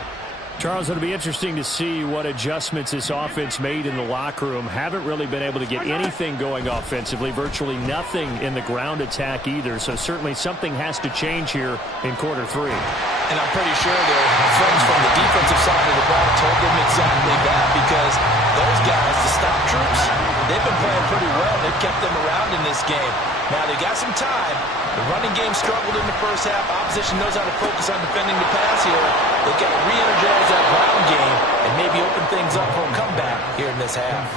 Charles, it'll be interesting to see what adjustments this offense made in the locker room. Haven't really been able to get anything going offensively, virtually nothing in the ground attack either. So certainly something has to change here in quarter 3. And I'm pretty sure their friends from the defensive side of the ball told them exactly that, because those guys, the stop troops, they've been playing pretty well. They've kept them around in this game. Now they got some time. The running game struggled in the first half. Opposition knows how to focus on defending the pass here. They've got to re-energize that ground game and maybe open things up for a comeback here in this half.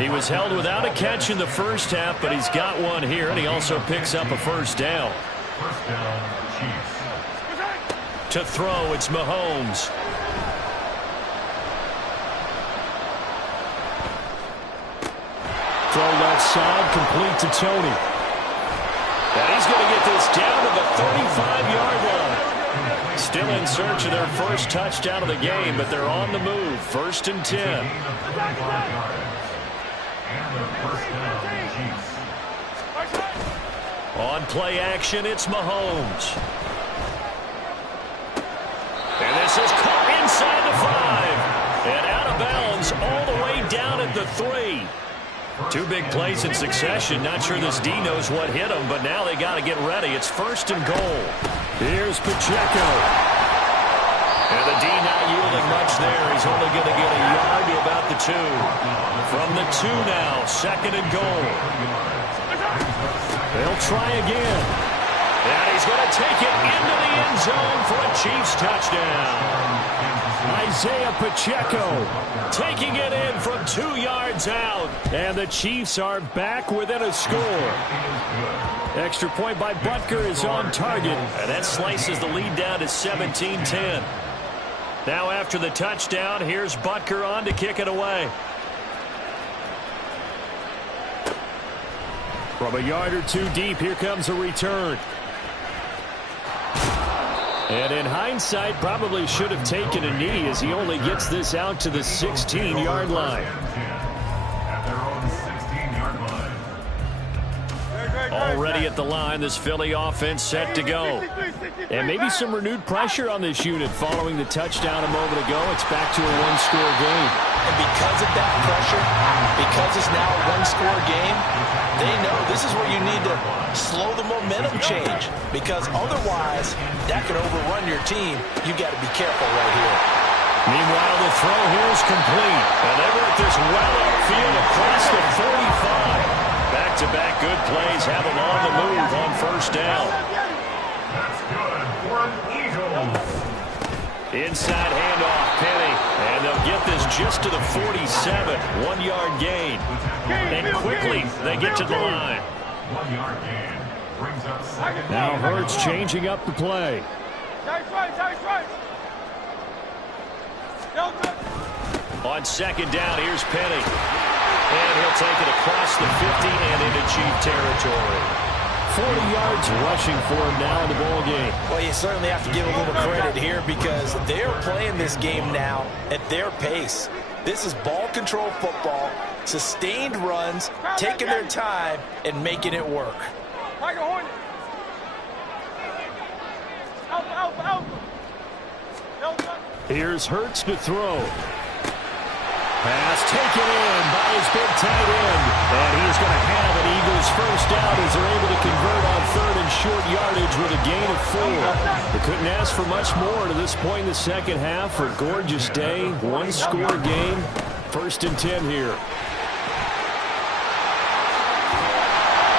He was held without a catch in the first half, but he's got one here, and he also picks up a first down. First down, Chiefs. To throw, it's Mahomes. Throw left side, complete to Tony. And he's going to get this down to the 35-yard line. Still in search of their first touchdown of the game, but they're on the move. 1st and 10. On play action, it's Mahomes. And this is caught inside the 5. And out of bounds all the way down at the 3. 2 big plays in succession. Not sure this D knows what hit him, but now they got to get ready. It's 1st and goal. Here's Pacheco. And the D not yielding much there. He's only going to get a yard to about the 2. From the 2 now, 2nd and goal. They'll try again. And he's going to take it into the end zone for a Chiefs touchdown. Isaiah Pacheco taking it in from 2 yards out. And the Chiefs are back within a score. Extra point by Butker is on target. And that slices the lead down to 17-10. Now after the touchdown, here's Butker on to kick it away. From a yard or 2 deep, here comes a return. And in hindsight, probably should have taken a knee as he only gets this out to the 16-yard line. Already at the line, this Philly offense set to go. And maybe some renewed pressure on this unit following the touchdown a moment ago. It's back to a 1-score game. And because of that pressure, because it's now a 1-score game, they know this is where you need to slow the momentum change, because otherwise that could overrun your team. You got to be careful right here. Meanwhile, the throw here is complete. And they work this well upfield across the 45. Back-to-back good plays have him on the move on first down. That's good for an Eagle. Inside handoff, Penny. And they'll get this just to the 47. 1-yard gain. And quickly, they get to the line. 1-yard gain brings up second. Now Hurts changing up the play. On second down, here's Penny. And he'll take it across the 50 and into Chief territory. 40 yards rushing for him now in the ball game. Well, you certainly have to give a little credit here because they're playing this game now at their pace. This is ball control football, sustained runs, taking their time, and making it work. Here's Hurts to throw. Pass taken in by his big tight end. And he's going to have an Eagles first down as they're able to convert on third and short yardage with a gain of 4. They couldn't ask for much more to this point in the second half. For a gorgeous day, one-score game. First and 10 here.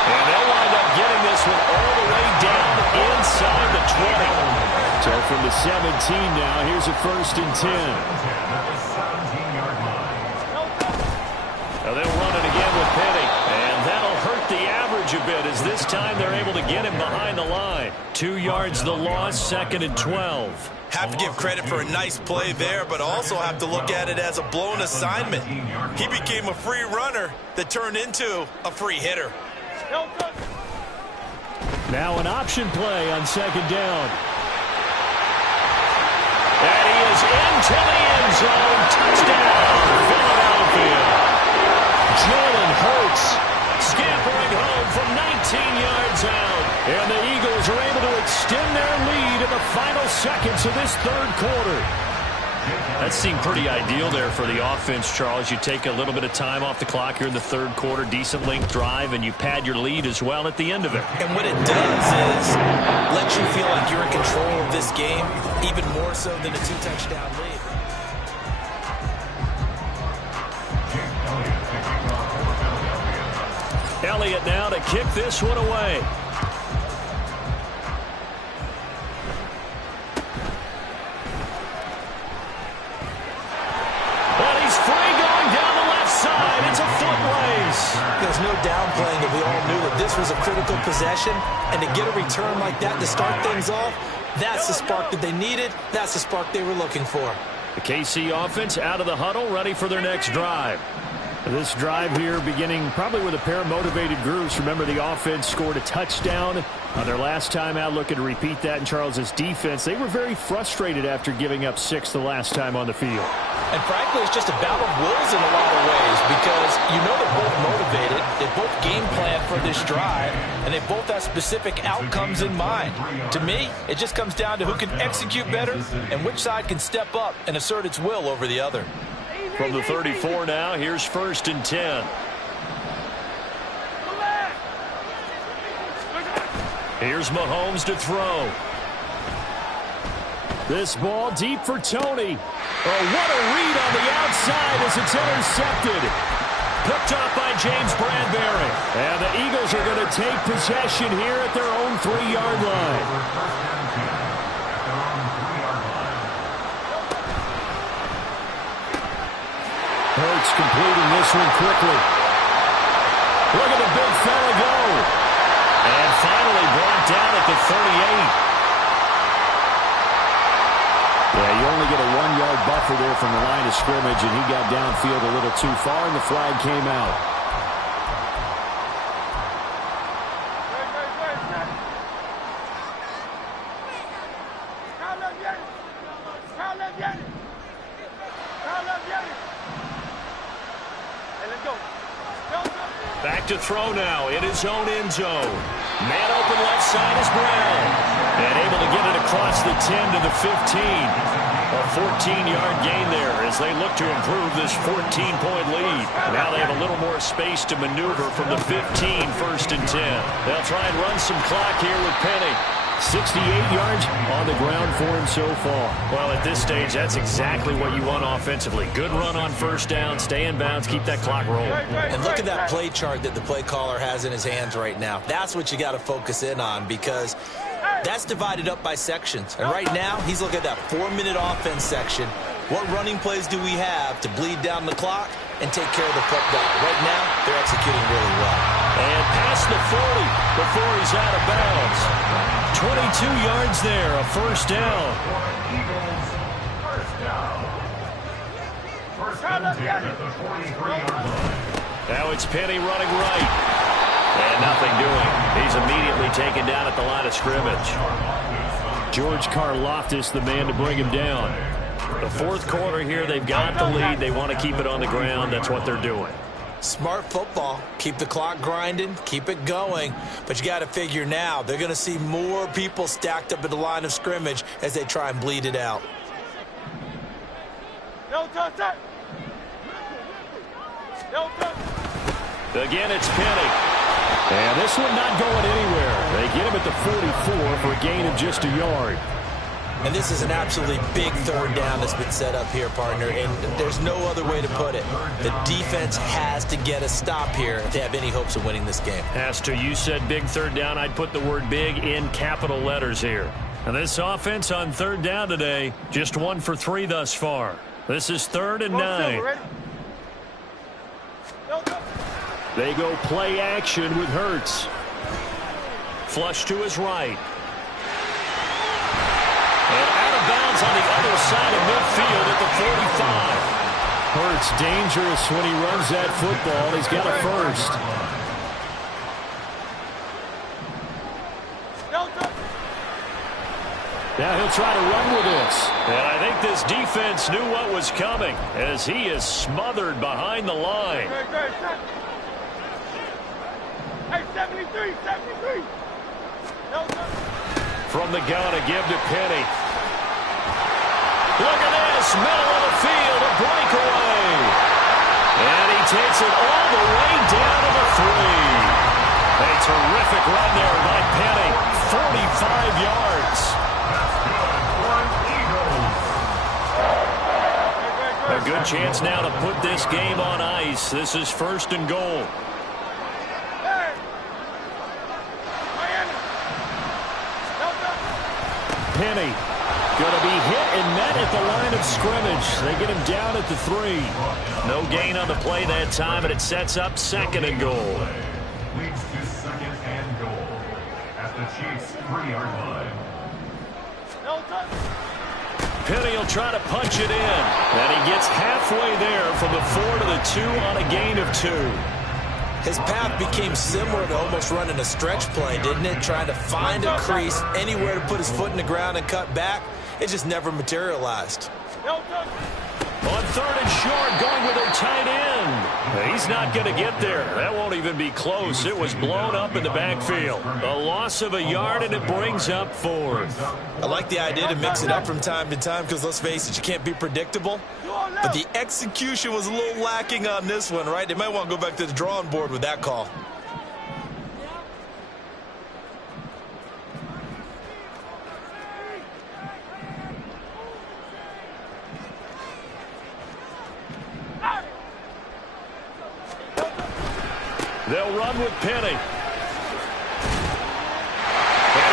And they'll wind up getting this one all the way down inside the 20. So from the 17 now, here's a first and 10. Now they'll run it again with Penny, and that'll hurt the average a bit as this time they're able to get him behind the line. 2 yards the loss, second and 12. Have to give credit for a nice play there, but also have to look at it as a blown assignment. He became a free runner that turned into a free hitter. Now an option play on second down. And he is into the end zone. Touchdown, Philadelphia. Jalen Hurts scampering home from 19 yards out. And the Eagles are able to extend their lead in the final seconds of this third quarter. That seemed pretty ideal there for the offense, Charles. You take a little bit of time off the clock here in the third quarter, decent length drive, and you pad your lead as well at the end of it. And what it does is let you feel like you're in control of this game, even more so than a 2-touchdown lead. Elliott now to kick this one away. And he's free going down the left side. It's a foot race. There's no downplaying that we all knew that this was a critical possession, and to get a return like that to start things off, that's the spark that they needed. That's the spark they were looking for. The KC offense out of the huddle, ready for their next drive. This drive here beginning probably with a pair of motivated groups. Remember, the offense scored a touchdown on their last time out, looking to repeat that in Charles's defense. They were very frustrated after giving up 6 the last time on the field. And frankly, it's just a battle of wills in a lot of ways because you know they're both motivated. They both game plan for this drive, and they both have specific outcomes in mind. To me, it just comes down to who can execute better and which side can step up and assert its will over the other. From the 34 now, here's first and 10. Here's Mahomes to throw. This ball deep for Tony. Oh, what a read on the outside as it's intercepted. Picked up by James Bradbury. And the Eagles are going to take possession here at their own 3-yard line. Hurts completing this one quickly. Look at the big fella go. And finally brought down at the 38. Yeah, you only get a 1-yard buffer there from the line of scrimmage, and he got downfield a little too far, and the flag came out. Back to throw now in his own end zone. Man open left side is Brown. And able to get it across the 10 to the 15. A 14-yard gain there as they look to improve this 14-point lead. Now they have a little more space to maneuver from the 15, first and 10. They'll try and run some clock here with Penny. 68 yards on the ground for him so far. Well, at this stage, that's exactly what you want offensively. Good run on first down, stay in bounds, keep that clock rolling. And look at that play chart that the play caller has in his hands right now. That's what you got to focus in on, because that's divided up by sections. And right now, he's looking at that 4-minute offense section. What running plays do we have to bleed down the clock and take care of the football? Right now, they're executing really well. And past the 40 before he's out of bounds. 22 yards there, a first down. Eagles, first down. First down at the 43-yard line. Now it's Penny running right. And nothing doing. He's immediately taken down at the line of scrimmage. George Karlaftis, the man to bring him down. The fourth quarter here, they've got the lead. They want to keep it on the ground. That's what they're doing. Smart football. Keep the clock grinding. Keep it going. But you got to figure now, they're going to see more people stacked up at the line of scrimmage as they try and bleed it out. Again, it's Penny. And this one not going anywhere. They get him at the 44 for a gain of just a yard. And this is an absolutely big third down that's been set up here, partner, and there's no other way to put it. The defense has to get a stop here if they have any hopes of winning this game. Has to. You said big third down. I'd put the word big in capital letters here. And this offense on third down today, just 1 for 3 thus far. This is 3rd and 9. They go play action with Hurts. Flush to his right. And out of bounds on the other side of midfield at the 45. Hurts dangerous when he runs that football. He's got a first. Now he'll try to run with this. And I think this defense knew what was coming as he is smothered behind the line. Hey, 73, 73. From the gun, a give to Penny. Look at this, middle of the field, a breakaway. And he takes it all the way down to the 3. A terrific run there by Penny, 45 yards. A good chance now to put this game on ice. This is 1st and goal. Penny going to be hit and met at the line of scrimmage. They get him down at the 3. No gain on the play that time, and it sets up 2nd and goal. Leads to 2nd and goal at the Chiefs' 3-yard line. Penny will try to punch it in, and he gets halfway there from the 4 to the 2 on a gain of 2. His path became similar to almost running a stretch play, didn't it? Trying to find a crease, anywhere to put his foot in the ground and cut back. It just never materialized. On 3rd and short, going with their tight end. He's not going to get there. That won't even be close. It was blown up in the backfield. A loss of a yard, and it brings up 4th. I like the idea to mix it up from time to time because, let's face it, you can't be predictable. But the execution was a little lacking on this one, right? They might want to go back to the drawing board with that call. They'll run with Penny. And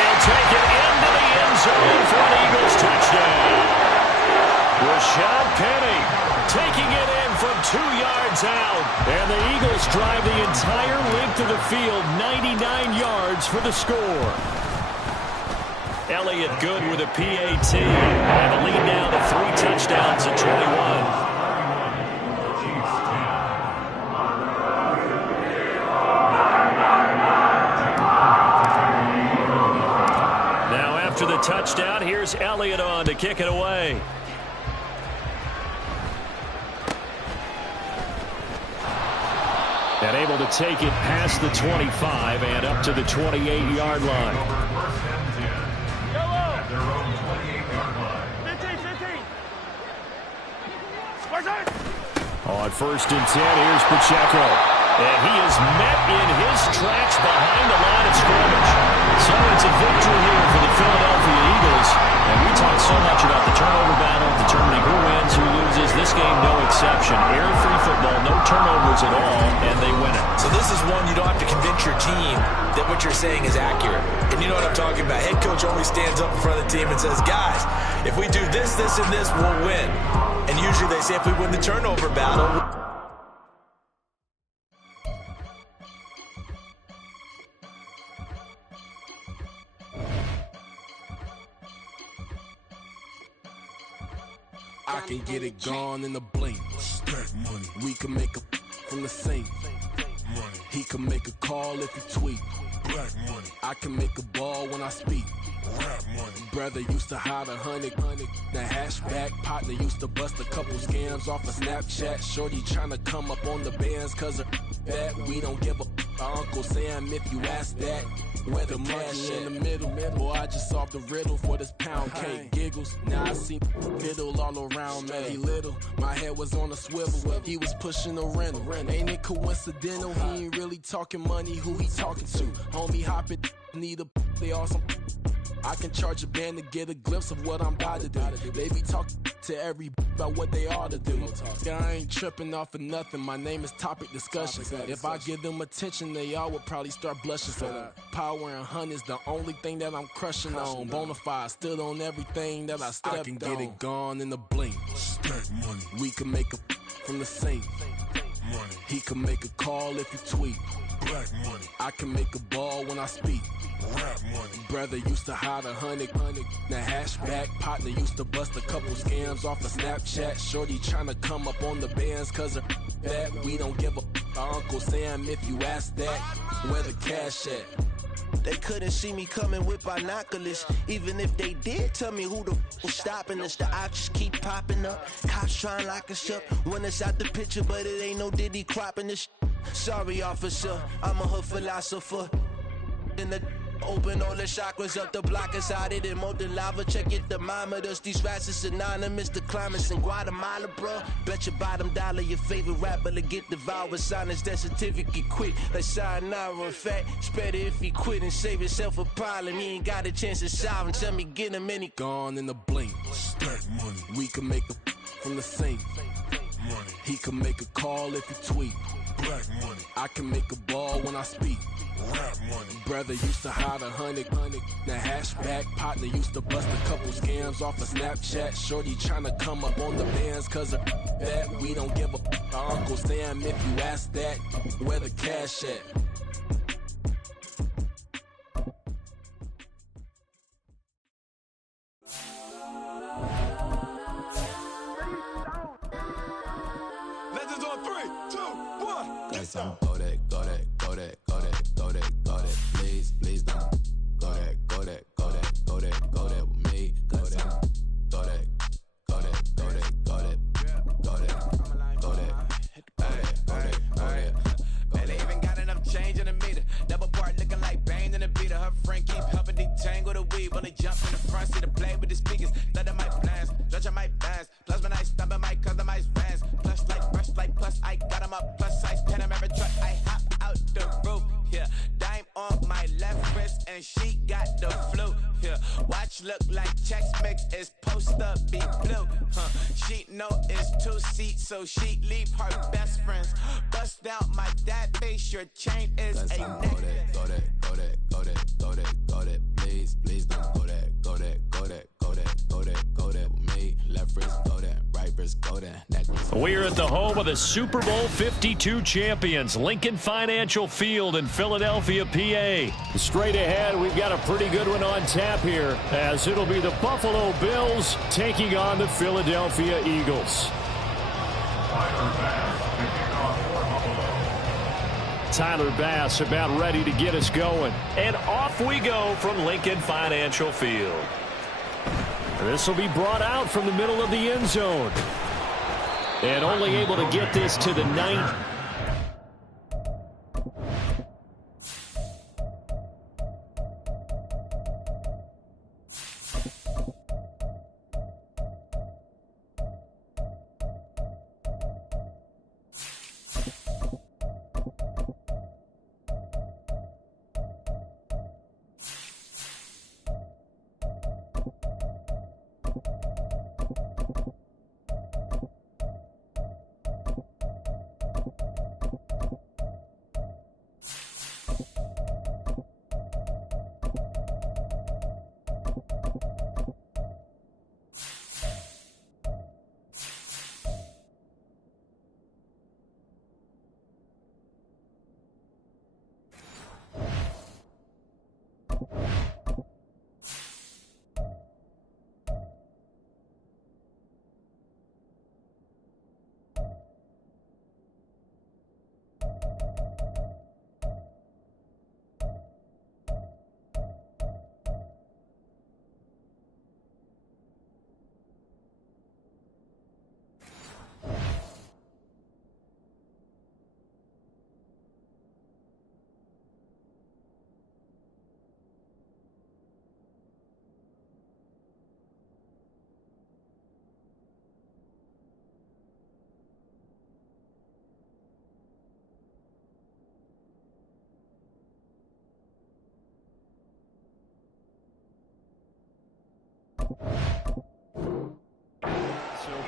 he'll take it into the end zone for an Eagles touchdown. Rashad Penny taking it in from 2 yards out. And the Eagles drive the entire length of the field, 99 yards for the score. Elliott Good with a PAT. And a lead down to 3 touchdowns at 21. After the touchdown, here's Elliott on to kick it away. And able to take it past the 25 and up to the 28-yard line. On 1st and 10, here's Pacheco. And he is met in his tracks behind the line of scrimmage. So it's a victory here for the Philadelphia turnovers at all, and they win it. So this is one you don't have to convince your team that what you're saying is accurate. And you know what I'm talking about. Head coach always stands up in front of the team and says, guys, if we do this, this, and this, we'll win. And usually they say if we win the turnover battle, I can get it gone in a blink. Stack money. We can make a from the sink. Money. He can make a call if he tweet. Black money. I can make a ball when I speak. Rap money. Brother used to hide 100. The hashback partner used to bust a couple scams off of Snapchat. Shorty tryna come up on the bands cause of that. We don't give a Uncle Sam if you ask that. Where the money in the middle. Boy, I just solved the riddle for this pound cake. Giggles, now I see fiddle all around me. He little, my head was on a swivel. He was pushing a rental. Ain't it coincidental? He ain't really talking money. Who he talking to? Homie hopping, need a they awesome. I can charge a band to get a glimpse of what I'm about to do. They be talking to every about what they ought to do. I ain't tripping off of nothing. My name is Topic Discussion. If I give them attention, they all would probably start blushing. So power and hunt is the only thing that I'm crushing on. Bonafide stood on everything that I stepped on. I can get it gone in a blink. Stack money. We can make a from the sink. Money. He can make a call if he tweet. Black money. I can make a ball when I speak. Rap money. Brother used to hide 100. The hashback partner used to bust a couple scams off of Snapchat. Shorty tryna come up on the bands cause of that. We don't give a Uncle Sam if you ask that. Where the cash at? They couldn't see me coming with binoculars. Even if they did tell me who the was stopping us, the options keep popping up. Cops trying to lock us up. When it's out the picture, but it ain't no Diddy cropping this. Sorry, officer, I'm a hood philosopher. In the open all the chakras up the block inside it and molten lava. Check your thermometers. These rats is synonymous to climates in Guatemala, bro. Bet your bottom dollar your favorite rapper to get devoured. Sign his death certificate quick. Like sayonara. In fact, it's better if he quit and save himself a problem. He ain't got a chance to solve and tell me get him any. Gone in a blink. Stack money. We can make a from the sink. Money. He can make a call if he tweet. Black money. I can make a ball when I speak. Rap money. Brother used to hide 100. The hashback partner used to bust a couple scams off of Snapchat. Shorty tryna come up on the bands cause of that. We don't give a Uncle Sam if you ask that. Where the cash at? Legends on 3, 2, 1. Got some go that, go that, go that, go that, go that, go that. Please, please don't go that, go that, go that, go that, go that with me. Go that, go that, go that, go that, go that, go that, go that. Man, they even got enough change in the meter. Double part looking like Bane in the beater. Her friend keep helping detangle the weave. When they jump in the front seat to play with the speakers. Thunder my plans, judge on my bands. Plus when I stumble my customized vans. Plus like brush like plus I got them up. Plus size 10 I'm every truck. I hop out the roof. Yeah, dime on my left wrist and she got the flu. Yeah, watch look like Chex Mix is post up be blue. She know it's 2 seats, so she leave her best friends. Bust out my dad face, your chain is a neck. Go that, go that, go that, go that, go that. Please, please don't go that, go that, go that, go that, go that, go that with me. Left wrist go that, right wrist go that. We're at the home of the Super Bowl 52 champions, Lincoln Financial Field in Philadelphia, PA. Straight ahead, we've got a pretty good one on tap here, as it'll be the Buffalo Bills taking on the Philadelphia Eagles. Tyler Bass about ready to get us going. And off we go from Lincoln Financial Field. This will be brought out from the middle of the end zone. And only able to get this to the 9th.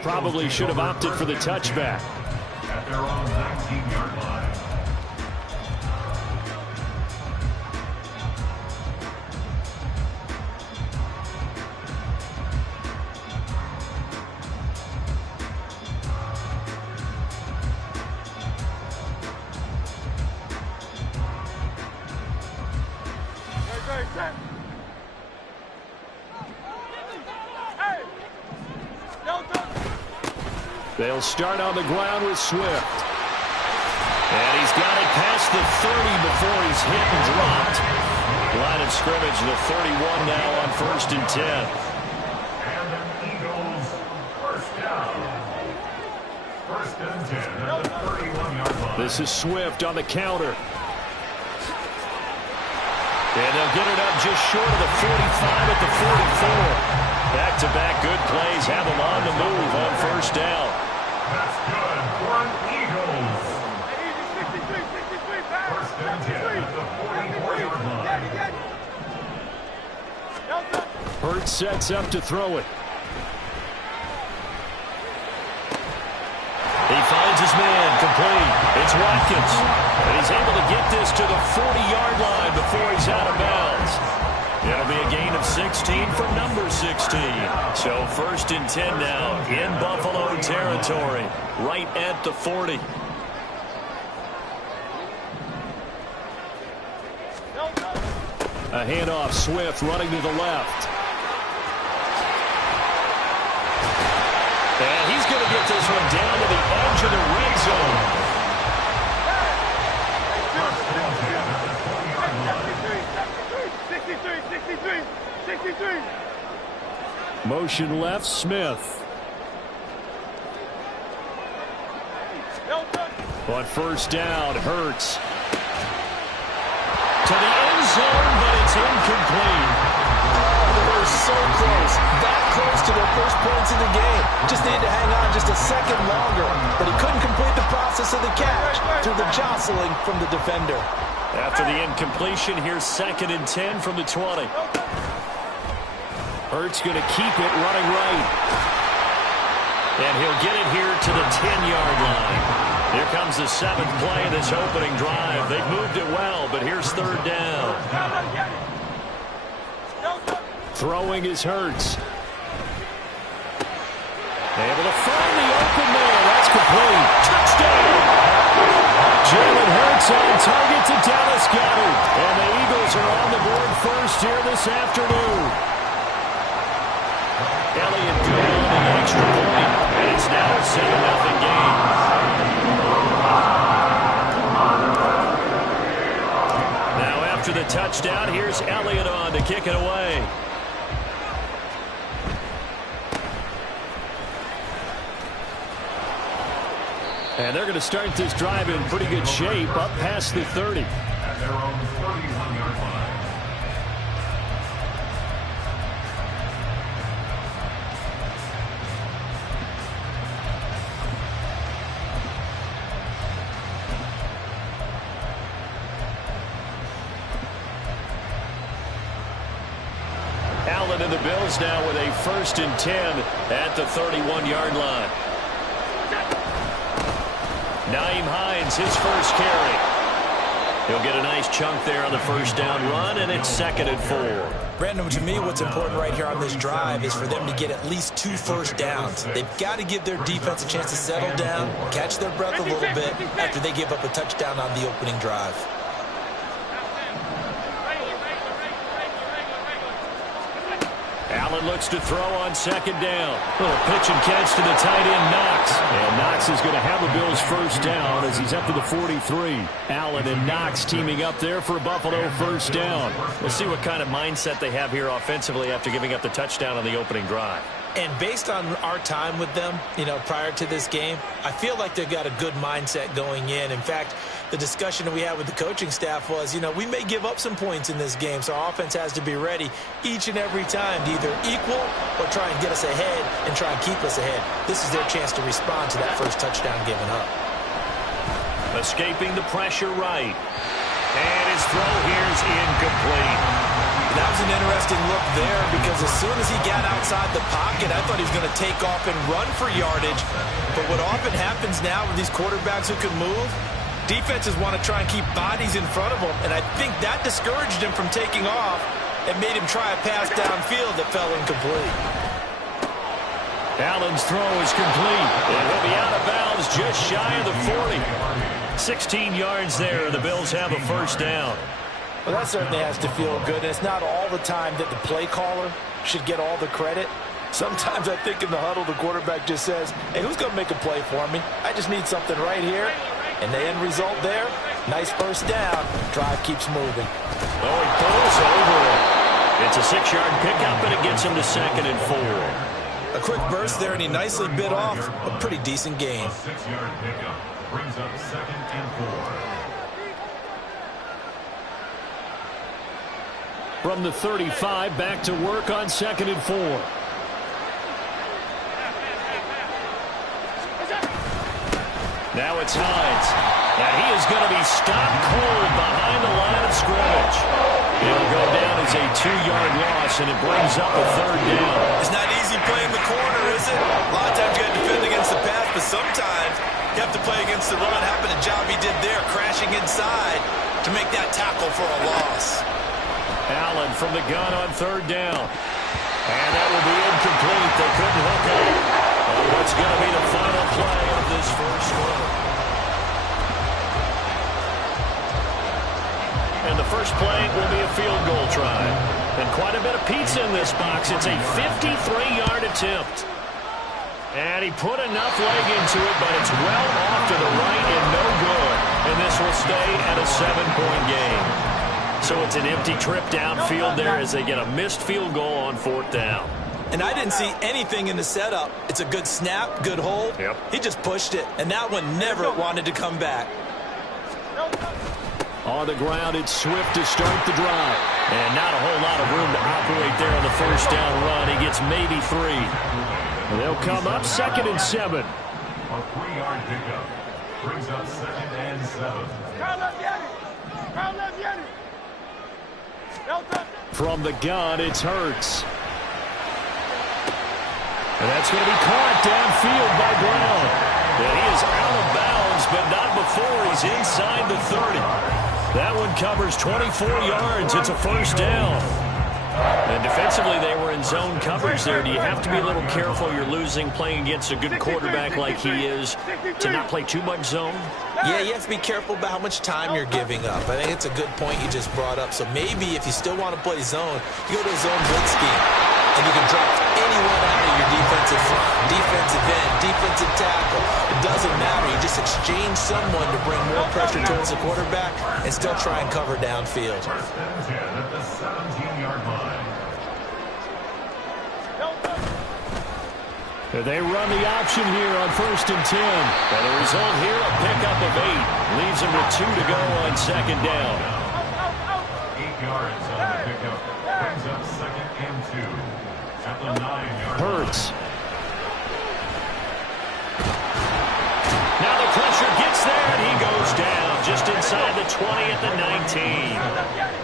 Probably should have opted for the touchback. At their own 19-yard line. They'll start on the ground with Swift. And he's got it past the 30 before he's hit and dropped. Line of scrimmage, the 31 now on 1st and 10. And the Eagles first down. 1st and 10 at the 31-yard line. This is Swift on the counter. And they'll get it up just short of the 45 at the 44. Back-to-back good plays have them on the move on 1st down. That's good for an Eagles. 1st and 10 at the 44-yard line. Hurts sets up to throw it. He finds his man, complete. It's Watkins. And he's able to get this to the 40-yard line before he's out of bounds. It'll be a gain of 16 for number 16. So 1st and 10 now in Buffalo territory, right at the 40. A handoff, Swift running to the left. And he's going to get this one down to the edge of the red zone. Motion left, Smith. On 1st down, Hurts. To the end zone, but it's incomplete. They were so close. That close to their first points of the game. Just needed to hang on just a second longer. But he couldn't complete the process of the catch through the jostling from the defender. After the incompletion, here's 2nd and 10 from the 20. Hurts going to keep it running right. And he'll get it here to the 10-yard line. Here comes the 7th play of this opening drive. They've moved it well, but here's 3rd down. Throwing is Hurts. Able to find the open man. That's complete. Touchdown! Jalen Hurts on target to Dallas Goedert. And the Eagles are on the board first here this afternoon. Elliott good on the extra point. And it's now a 7-0 game. Now after the touchdown, here's Elliott on to kick it away. And they're going to start this drive in pretty good shape, up past the 30. At their own 31-yard line. Allen and the Bills now with a 1st and 10 at the 31-yard line. Nyheim Hines, his first carry. He'll get a nice chunk there on the 1st down run, and it's 2nd and 4. Brandon, to me, what's important right here on this drive is for them to get at least 2 first downs. They've got to give their defense a chance to settle down, catch their breath a little bit after they give up a touchdown on the opening drive. Allen looks to throw on 2nd down. Little pitch and catch to the tight end, Knox. And Knox is going to have the Bills' 1st down as he's up to the 43. Allen and Knox teaming up there for a Buffalo 1st down. We'll see what kind of mindset they have here offensively after giving up the touchdown on the opening drive. And based on our time with them, prior to this game, I feel like they've got a good mindset going in. In fact, the discussion that we had with the coaching staff was, we may give up some points in this game, so our offense has to be ready each and every time to either equal or try and get us ahead and try and keep us ahead. This is their chance to respond to that first touchdown given up. Escaping the pressure right. And his throw here is incomplete. That was an interesting look there because as soon as he got outside the pocket, I thought he was going to take off and run for yardage. But what often happens now with these quarterbacks who can move, defenses want to try and keep bodies in front of them, and I think that discouraged him from taking off and made him try a pass downfield that fell incomplete. Allen's throw is complete, and he'll be out of bounds just shy of the 40. 16 yards there. The Bills have a first down. Well, that certainly has to feel good, and it's not all the time that the play caller should get all the credit. Sometimes I think in the huddle, the quarterback just says, hey, who's going to make a play for me? I just need something right here. And the end result there, nice first down. Drive keeps moving. Oh, he pulls over it. It's a 6-yard pickup, and it gets him to 2nd and 4. A quick burst there, and he nicely bit off a pretty decent gain. A 6-yard pickup brings up 2nd and 4. From the 35, back to work on 2nd and 4. Now it's Hines. And he is going to be stopped cold behind the line of scrimmage. It'll go down as a 2-yard loss, and it brings up a 3rd down. It's not easy playing the corner, is it? A lot of times you got to defend against the pass, but sometimes you have to play against the run. Happened the job he did there, crashing inside to make that tackle for a loss. Allen from the gun on 3rd down. And that will be incomplete. They couldn't hook up. And what's going to be the final play of this first quarter? And the first play will be a field goal try. And quite a bit of pizza in this box. It's a 53-yard attempt. And he put enough leg into it, but it's well off to the right and no good. And this will stay at a 7-point game. So it's an empty trip downfield there as they get a missed field goal on 4th down. And I didn't see anything in the setup. It's a good snap, good hold. Yep. He just pushed it, and that one never wanted to come back. On the ground, it's Swift to start the drive. And not a whole lot of room to operate there on the first down run. He gets maybe 3. They'll come up 2nd and 7. A 3-yard pickup brings up 2nd and 7. From the gun, it's Hurts. And that's going to be caught downfield by Brown. And he is out of bounds, but not before he's inside the 30. That one covers 24 yards. It's a first down. And defensively, they were in zone coverage there. Do you have to be a little careful? You're losing playing against a good quarterback like he is to not play too much zone? Yeah, you have to be careful about how much time you're giving up. I think it's a good point you just brought up. So maybe if you still want to play zone, you go to a zone blitz scheme. And you can drop anyone out of your defensive front, defensive end, defensive tackle. It doesn't matter. You just exchange someone to bring more pressure towards the quarterback and still try and cover downfield. First and 10 at the 17-yard line. They run the option here on 1st and 10. And the result here, a pickup of 8. Leaves them with 2 to go on 2nd down. 8 yards on the pickup. Brings up 2nd and 2. At the 9-yard Hurts. Now the pressure gets there, and he goes down just inside the 20 at the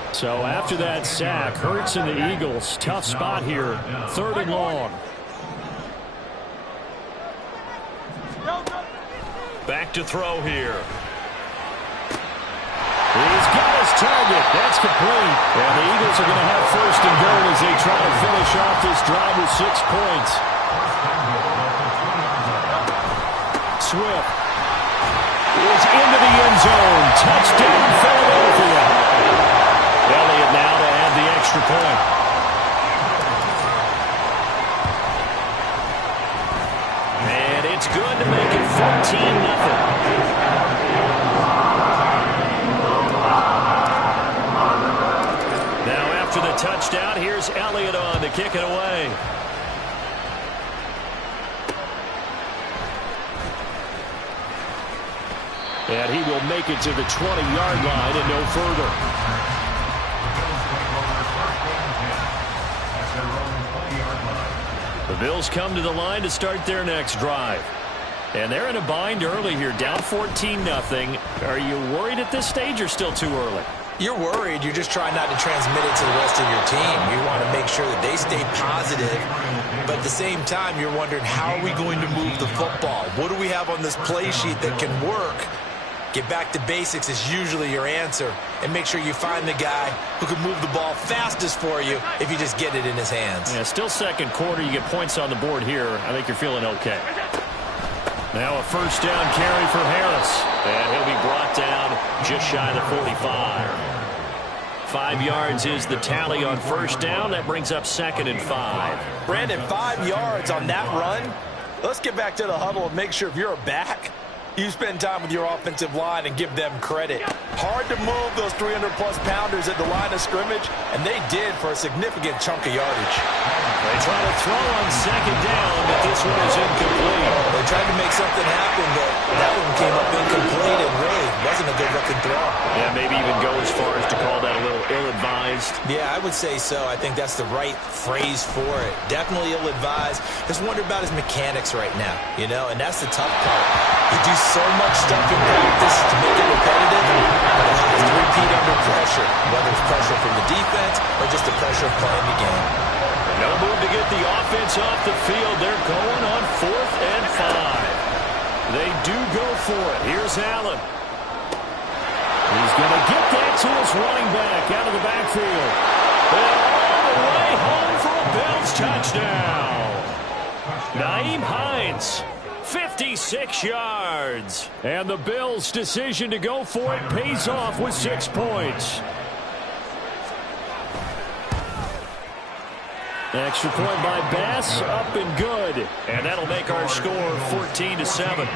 19. So after that sack, Hurts and the Eagles, tough spot here, 3rd and long. Back to throw here. He's got his target. That's complete. And the Eagles are going to have 1st and goal as they try to finish off this drive with 6 points. Swift is into the end zone. Touchdown, Philadelphia. Elliott now to add the extra point. And it's good to make it 14-0. After the touchdown, here's Elliott on to kick it away. And he will make it to the 20-yard line and no further. The Bills come to the line to start their next drive. And they're in a bind early here, down 14-0. Are you worried at this stage or still too early? You're worried. You're just trying not to transmit it to the rest of your team. You want to make sure that they stay positive, but at the same time, you're wondering, how are we going to move the football? What do we have on this play sheet that can work? Get back to basics is usually your answer, and make sure you find the guy who can move the ball fastest for you if you just get it in his hands. Yeah, still second quarter. You get points on the board here. I think you're feeling okay. Now a first down carry for Harris, and he'll be brought down just shy of the 45. 5 yards is the tally on first down. That brings up 2nd and 5. Brandon, 5 yards on that run. Let's get back to the huddle and make sure if you're a back, you spend time with your offensive line and give them credit. Hard to move those 300-plus pounders at the line of scrimmage, and they did for a significant chunk of yardage. They try to throw on 2nd down, but this one is incomplete. They tried to make something happen, but that one came up incomplete and really wasn't a good-looking throw. Yeah, maybe even go as far as to call that a little ill-advised. Yeah, I would say so. I think that's the right phrase for it. Definitely ill-advised. Just wonder about his mechanics right now, you know, and that's the tough part. You do so much stuff in practice to make it repetitive, but it has to repeat under pressure, whether it's pressure from the defense or just the pressure of playing the game. No move to get the offense off the field. They're going on 4th and 5. They do go for it. Here's Allen. He's going to get that to his running back out of the backfield. And all the way home for a Bills touchdown. Nyheim Hines, 56 yards. And the Bills' decision to go for it pays off with 6 points. Extra point by Bass, up and good. And that'll make our score 14-7.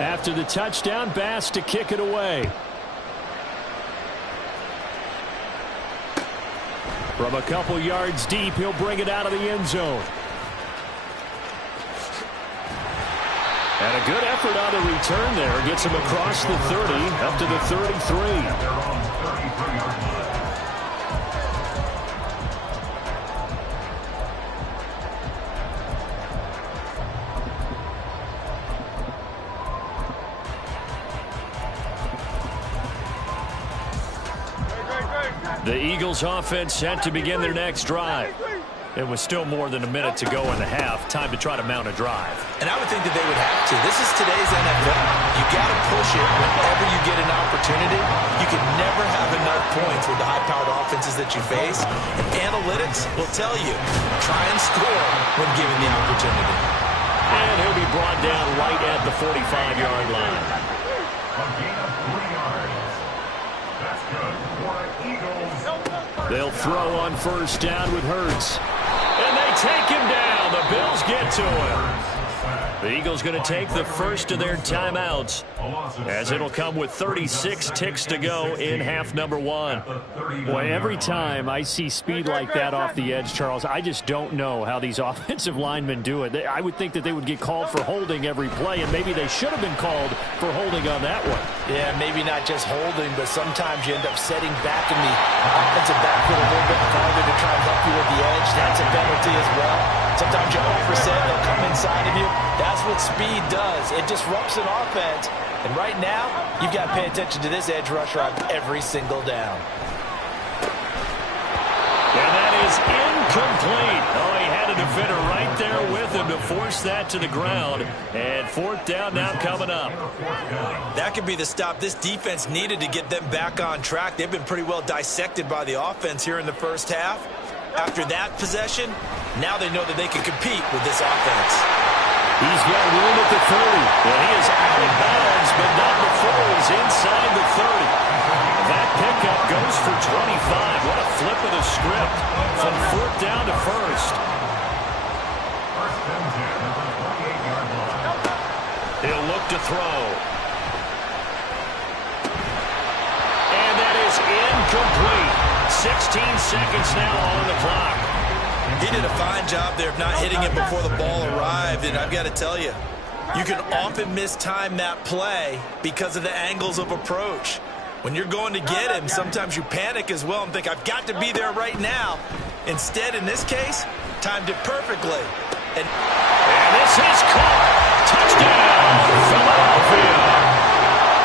After the touchdown, Bass to kick it away. From a couple yards deep, he'll bring it out of the end zone. And a good effort on the return there. Gets him across the 30, up to the 33. The Eagles offense set to begin their next drive. It was still more than a minute to go in the half. Time to try to mount a drive. And I would think that they would have to. This is today's NFL. You got to push it whenever you get an opportunity. You can never have enough points with the high-powered offenses that you face. And analytics will tell you, try and score when given the opportunity. And he'll be brought down right at the 45-yard line. A gain of 3 yards. That's good for the Eagles. They'll throw on first down with Hurts. And they take him down. The Bills get to him. The Eagles going to take the first of their timeouts, as it'll come with 36 ticks to go in half number 1. Boy, every time I see speed like that off the edge, Charles, I just don't know how these offensive linemen do it. I would think that they would get called for holding every play, and maybe they should have been called for holding on that one. Yeah, maybe not just holding, but sometimes you end up setting back in the offensive backfield a little bit farther to try and help you with the edge. That's a penalty as well. Sometimes you overset, they'll come inside of you. That's what speed does. It disrupts an offense. And right now, you've got to pay attention to this edge rusher on every single down. And that is incomplete. Oh, he had a defender right there with him to force that to the ground. And 4th down now coming up. That could be the stop this defense needed to get them back on track. They've been pretty well dissected by the offense here in the first half. After that possession, now they know that they can compete with this offense. He's got room at the 30. And he is out of bounds, but not before he's inside the 30. That pickup goes for 25. What a flip of the script from 4th down to 1st. He'll look to throw. And that is incomplete. 16 seconds now on the clock. He did a fine job there of not hitting it before the ball arrived, and I've got to tell you, you can often mistime that play because of the angles of approach. When you're going to get him, sometimes you panic as well and think, I've got to be there right now. Instead, in this case, timed it perfectly. And this is caught. Touchdown, Philadelphia.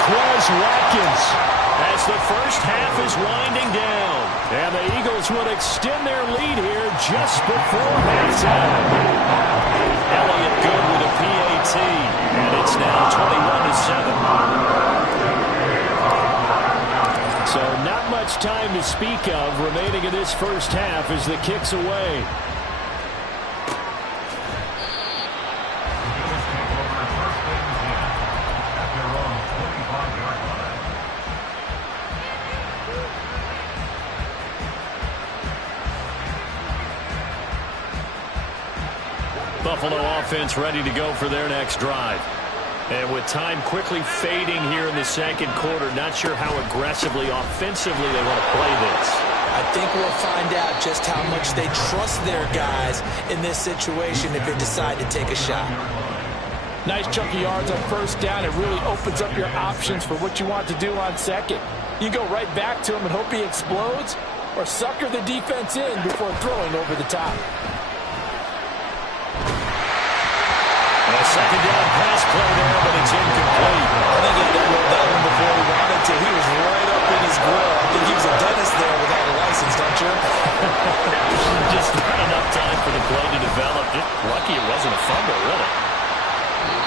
Quez Watkins as the first half is winding down. And the Eagles will extend their lead here just before halftime. Elliott good with a PAT. And it's now 21-7. So not much time to speak of remaining in this first half as the kick's away. Buffalo offense ready to go for their next drive. And with time quickly fading here in the second quarter, not sure how aggressively, offensively they want to play this. I think we'll find out just how much they trust their guys in this situation if they decide to take a shot. Nice chunk of yards on first down. It really opens up your options for what you want to do on second. You go right back to him and hope he explodes, or sucker the defense in before throwing over the top. A second down pass play there, but it's incomplete. I think he got that one before he wanted to. He was right up in his grill. I think he was a dentist there without a license, don't you? Just not enough time for the play to develop. Just lucky it wasn't a fumble, really.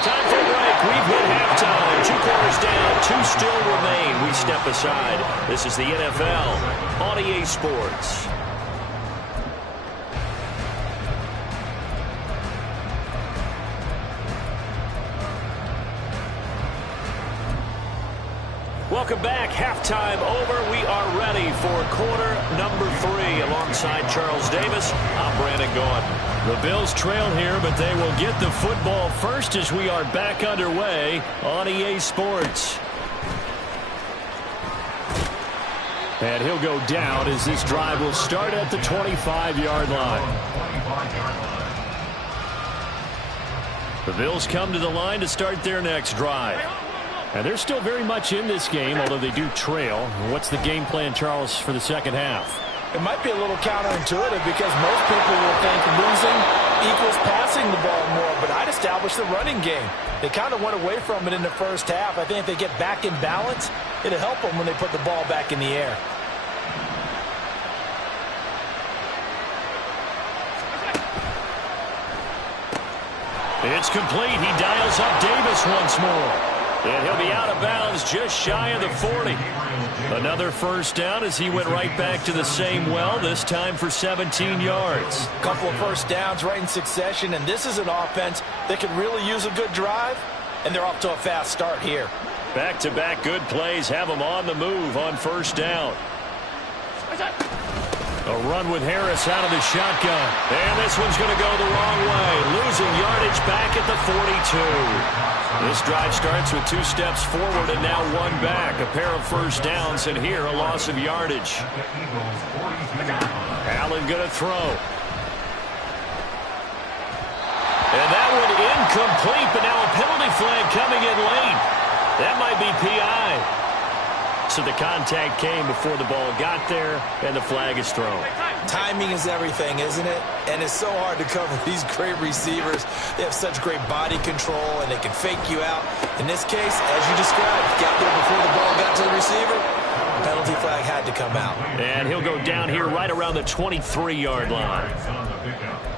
Time for a break. We've hit halftime. 2 quarters down, 2 still remain. We step aside. This is the NFL on EA Sports. Welcome back. Halftime over. We are ready for quarter number 3. Alongside Charles Davis, I'm Brandon Gaudin. The Bills trail here, but they will get the football first as we are back underway on EA Sports. And he'll go down as this drive will start at the 25-yard line. The Bills come to the line to start their next drive. And they're still very much in this game, although they do trail. What's the game plan, Charles, for the second half? It might be a little counterintuitive because most people will think losing equals passing the ball more, but I'd establish the running game. They kind of went away from it in the first half. I think if they get back in balance, it'll help them when they put the ball back in the air. It's complete. He dials up Davis once more. And he'll be out of bounds just shy of the 40. Another first down as he went right back to the same well, this time for 17 yards. A couple of first downs right in succession, and this is an offense that can really use a good drive, and they're off to a fast start here. Back-to-back good plays have them on the move on first down. A run with Harris out of the shotgun. And this one's going to go the wrong way. Losing yardage back at the 42. This drive starts with 2 steps forward and now 1 back. A pair of first downs, and here a loss of yardage. Allen going to throw. And that one incomplete, but now a penalty flag coming in late. That might be PI. So the contact came before the ball got there, and the flag is thrown. Timing is everything, isn't it? And it's so hard to cover these great receivers. They have such great body control, and they can fake you out. In this case, as you described, got there before the ball got to the receiver. Penalty flag had to come out. And he'll go down here right around the 23-yard line.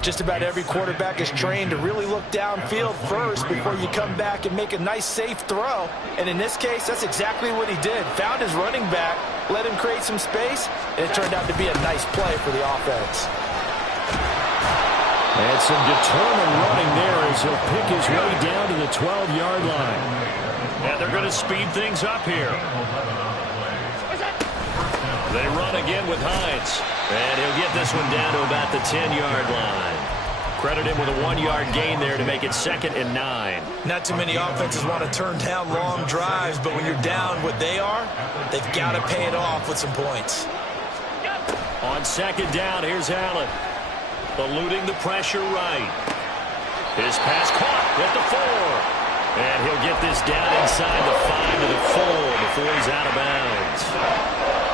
Just about every quarterback is trained to really look downfield first before you come back and make a nice, safe throw. And in this case, that's exactly what he did. Found his running back, let him create some space, and it turned out to be a nice play for the offense. And some determined running there as he'll pick his way down to the 12-yard line. And they're going to speed things up here. They run again with Hines. And he'll get this one down to about the 10-yard line. Credit him with a 1-yard gain there to make it 2nd and 9. Not too many offenses want to turn down long drives, but when you're down what they are, they've got to pay it off with some points. On 2nd down, here's Allen. Eluding the pressure right. His pass caught at the 4. And he'll get this down inside the 5 to the 4 before he's out of bounds.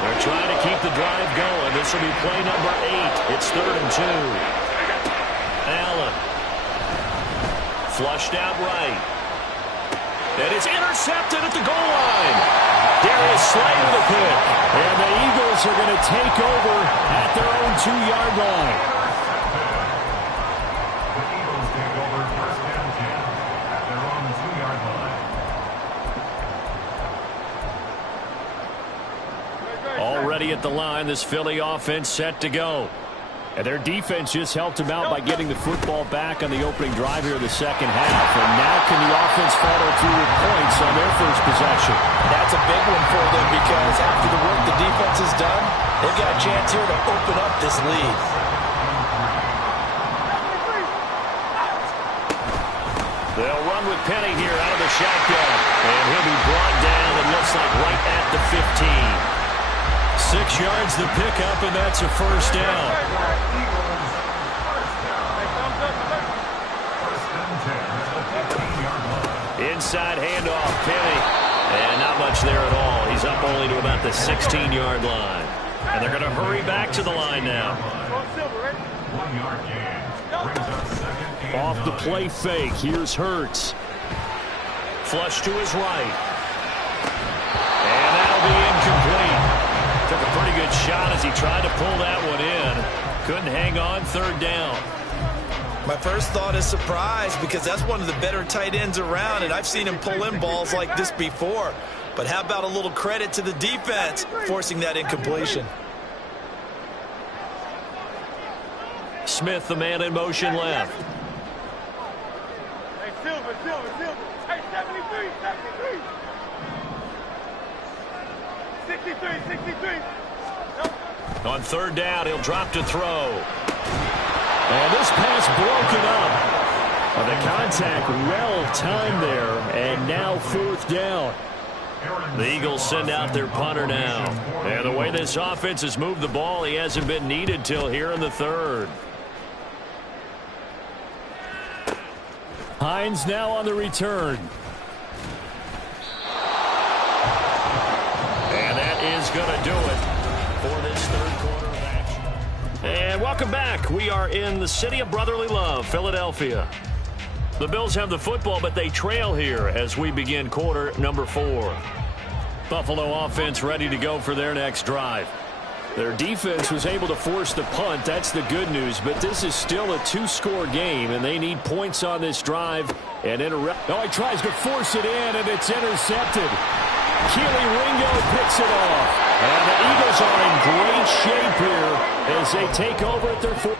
They're trying to keep the drive going. This will be play number 8. It's 3rd and 2. Allen Flushed out right. And it's intercepted at the goal line. Darius Slay with a pick. And the Eagles are going to take over at their own 2-yard line. The Eagles take over first and 10 at their own 2-yard line. Already at the line, this Philly offense set to go. And their defense just helped them out by getting the football back on the opening drive here in the second half. And now can the offense follow through with points on their first possession? That's a big one for them because after the work the defense has done, they've got a chance here to open up this lead. They'll run with Penny here out of the shotgun. And he'll be brought down, it looks like right at the 15. 6 yards the pickup, and that's a first down. Inside handoff, Penny. And not much there at all. He's up only to about the 16-yard line. And they're going to hurry back to the line now. 1-yard gain. Brings up second and Off the 9. play fake, here's Hurts. Flush to his right. And that'll be incomplete. Took a pretty good shot as he tried to pull that one in. Couldn't hang on, third down. My first thought is surprise because that's one of the better tight ends around, and I've seen him pull in balls like this before. But how about a little credit to the defense forcing that incompletion? Smith, the man in motion left. Hey, Silver. Hey, 73. 63. On third down, he'll drop to throw. And this pass broken up. The contact well timed there, and now fourth down. The Eagles send out their punter now. And the way this offense has moved the ball, he hasn't been needed till here in the third. Hines now on the return. And that is going to do it for this third quarter of action. And welcome back. We are in the city of brotherly love, Philadelphia. The Bills have the football, but they trail here as we begin quarter number 4. Buffalo offense ready to go for their next drive. Their defense was able to force the punt. That's the good news, but this is still a 2-score game, and they need points on this drive. And he tries to force it in, and it's intercepted. Keely Ringo picks it off. And the Eagles are in great shape here as they take over at their 4th.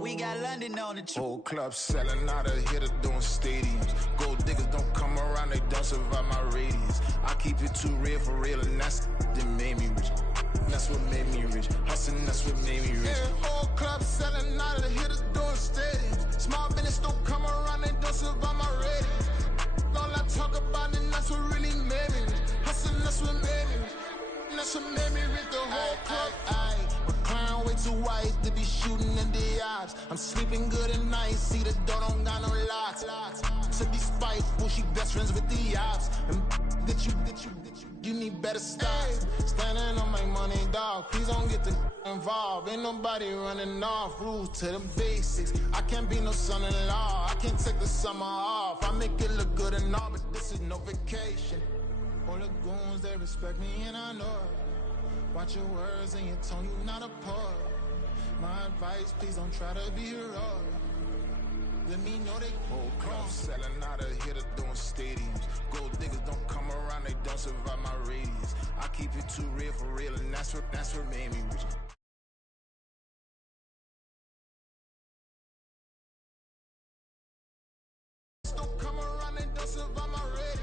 We got London on the Whole club selling out of here to doing stadiums. Gold diggers don't come around, they don't survive my radius. I keep it too real for real, and that's that made me rich. That's what made me rich. Hustling, that's what made me rich. Yeah, whole club selling out of here to doing stadiums. Small business don't come around, they don't survive my radius. All I talk about, and that's what really made me rich. Hustling, that's what made me rich. And that's what made me rich. The whole club. Clown way too white to be shooting in the eyes. I'm sleeping good at night, see the door don't got no locks. To be spiteful, she best friends with the ops. And that you need better stop. Standing on my money, dog. Please don't get the involved. Ain't nobody running off. Rules to the basics. I can't be no son-in-law. I can't take the summer off. I make it look good and all, but this is no vacation. All the goons, they respect me and I know it. Watch your words and your tone, you not a poet. My advice, please don't try to be heroic. Let me know they whole club selling out of here to doing stadiums. Gold diggers don't come around, they don't survive my radius. I keep it too real for real, and that's what made me rich. Don't come around, they don't survive my radius.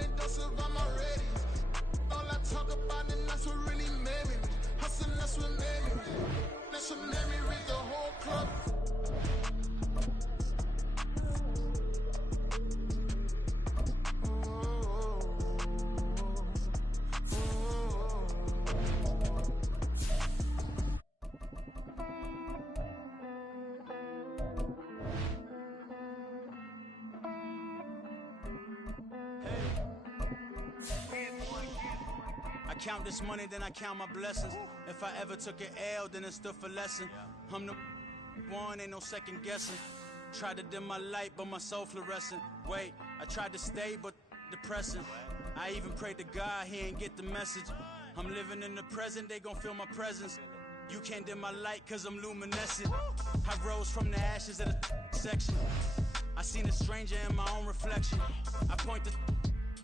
they don't survive my radius. All I talk about and that's what really made me rich. Hustling, that's what made me rich. That's what made me rich, the whole club. Count this money, then I count my blessings. If I ever took an L, then it stood for lesson. I'm the one, ain't no second guessing. Tried to dim my light, but my soul fluorescent. Wait, I tried to stay, but depressing. I even prayed to God, he ain't get the message. I'm living in the present, they gon' feel my presence. You can't dim my light, cause I'm luminescent. I rose from the ashes of the section. I seen a stranger in my own reflection. I point the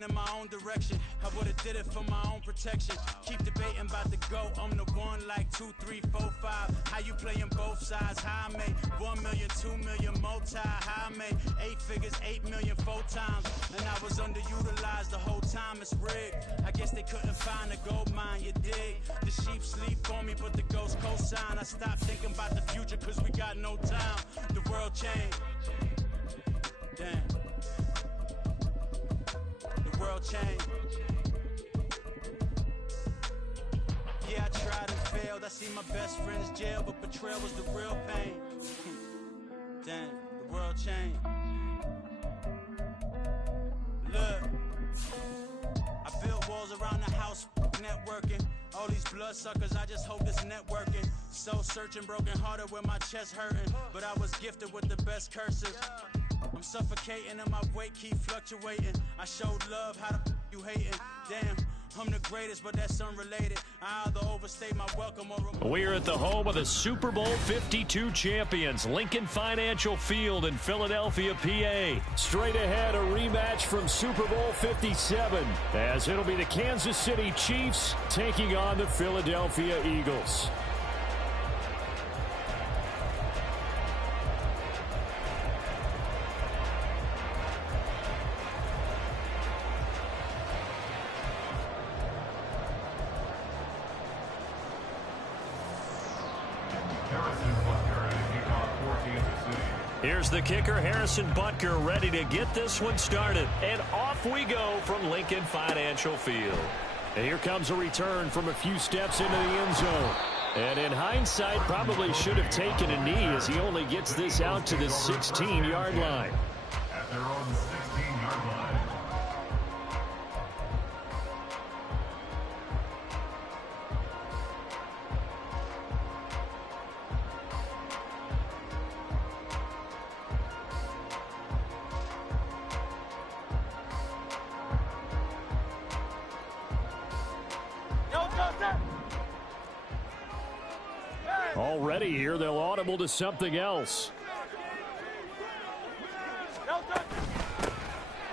in my own direction. I would've did it for my own protection. Keep debating about the GOAT. I'm the one like 2, 3, 4, 5. How you playing both sides? How I made 1 million, 2 million multi. How I made 8 figures, 8 million 4 times. And I was underutilized the whole time. It's rigged. I guess they couldn't find a gold mine. You dig? The sheep sleep on me, but the ghost cosign. I stopped thinking about the future cause we got no time. The world changed. Damn. World change. Yeah, I tried and failed. I see my best friends jail, but betrayal was the real pain. Damn, the world changed. Look, I built walls around the house, networking. All these bloodsuckers, I just hope this networking. Soul searching, broken hearted with my chest hurting. But I was gifted with the best curses. I'm suffocating and my weight keep fluctuating. I showed love, how the you hating? Damn, I'm the greatest, but that's unrelated. I either overstay my welcome or... We're at the home of the Super Bowl 52 champions, Lincoln Financial Field in Philadelphia, PA. Straight ahead, a rematch from Super Bowl 57, as it'll be the Kansas City Chiefs taking on the Philadelphia Eagles. Here's the kicker, Harrison Butker, ready to get this one started. And off we go from Lincoln Financial Field. And here comes a return from a few steps into the end zone. And in hindsight, probably should have taken a knee as he only gets this out to the 16-yard line. At their own 16-yard line. Already here, they'll audible to something else.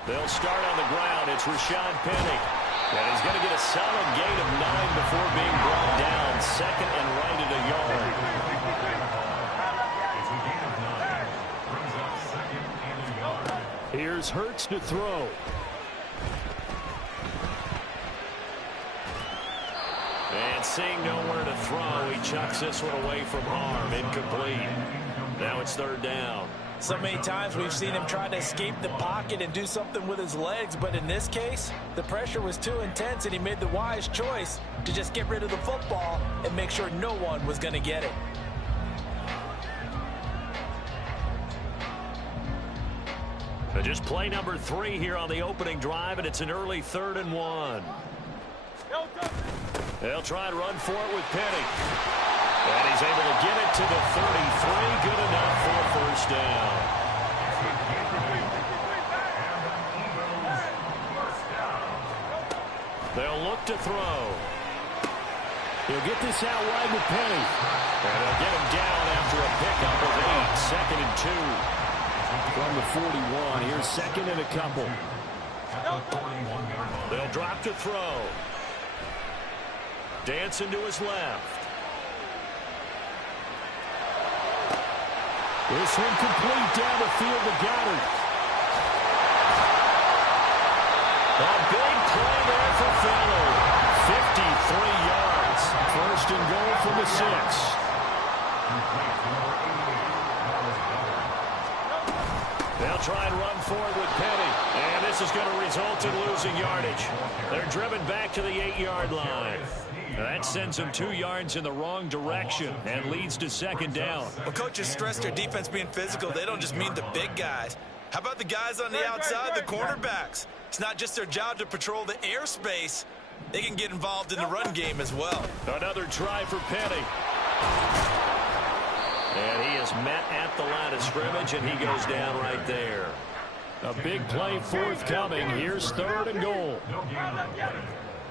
They'll start on the ground. It's Rashad Penny. And he's going to get a solid gain of 9 before being brought down. Second and right at a yard. Here's Hurts to throw. And seeing nowhere to throw, he chucks this one away from arm. Incomplete. Now it's third down. So many times we've seen him try to escape the pocket and do something with his legs, but in this case, the pressure was too intense and he made the wise choice to just get rid of the football and make sure no one was going to get it. Just play number 3 here on the opening drive, and it's an early 3rd and 1. They'll try and run for it with Penny. And he's able to get it to the 33. Good enough for a first down. They'll look to throw. He'll get this out wide with Penny. And they'll get him down after a pickup of 8. Second and 2. From the 41. Here's second and a couple. They'll drop to throw. Dancing to his left. This one complete down the field to Goddard. A big play there for Philly. 53 yards. First and goal from the 6. They'll try and run forward with Penny. And this is going to result in losing yardage. They're driven back to the 8-yard line. That sends them 2 yards in the wrong direction and leads to second down. Well, coaches stress their defense being physical. They don't just mean the big guys. How about the guys on the outside, the cornerbacks? It's not just their job to patrol the airspace. They can get involved in the run game as well. Another try for Penny. And he is met at the line of scrimmage, and he goes down right there. A big play forthcoming. Here's 3rd and goal.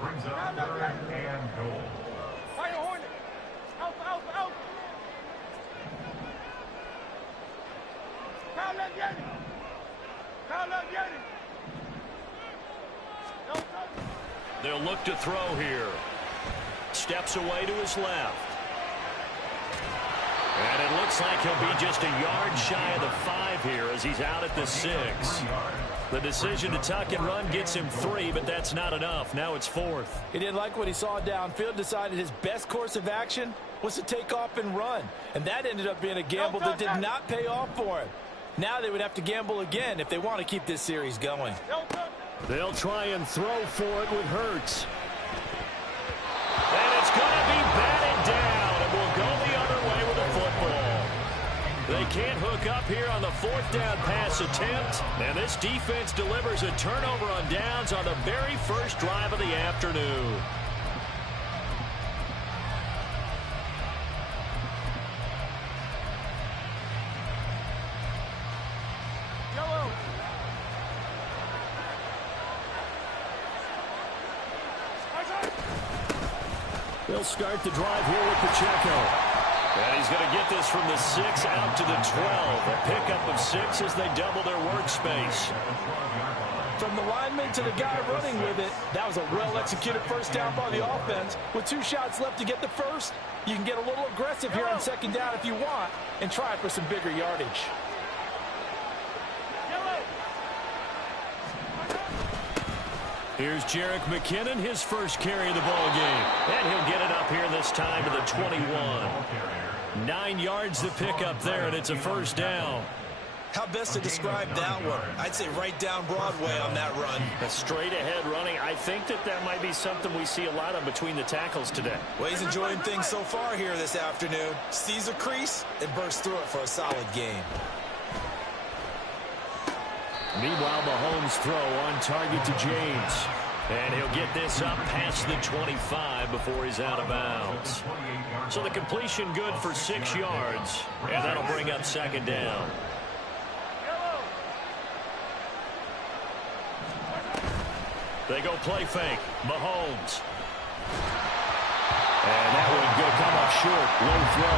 Brings up 3rd and goal. Fire Hornet. Out. Kyle Yeti. They'll look to throw here. Steps away to his left. And it looks like he'll be just a yard shy of the 5 here as he's out at the 6. The decision to tuck and run gets him 3, but that's not enough. Now it's 4th. He didn't like what he saw downfield, decided his best course of action was to take off and run. And that ended up being a gamble that did not pay off for him. Now they would have to gamble again if they want to keep this series going. They'll try and throw for it with Hurts. And it's going to be batted down, and will go the other way with the football. They can't hook up here on the 4th down pass attempt, and this defense delivers a turnover on downs on the very first drive of the afternoon. They'll start the drive here with Pacheco. And he's going to get this from the 6 out to the 12. A pickup of 6 as they double their workspace. From the lineman to the guy running with it, that was a well-executed first down by the offense. With 2 shots left to get the first, you can get a little aggressive here on second down if you want and try for some bigger yardage. Here's Jerick McKinnon, his first carry of the ball game. And he'll get it up here this time to the 21. 9 yards to pick up there, and it's a first down. How best to describe that one? I'd say right down Broadway on that run. A straight-ahead running. I think that might be something we see a lot of between the tackles today. Well, he's enjoying things so far here this afternoon. Sees a crease and bursts through it for a solid game. Meanwhile, Mahomes' throw on target to James. And he'll get this up past the 25 before he's out of bounds. So the completion good for 6 yards. And that'll bring up second down. They go play fake. Mahomes. And that one going to come up short. Low throw.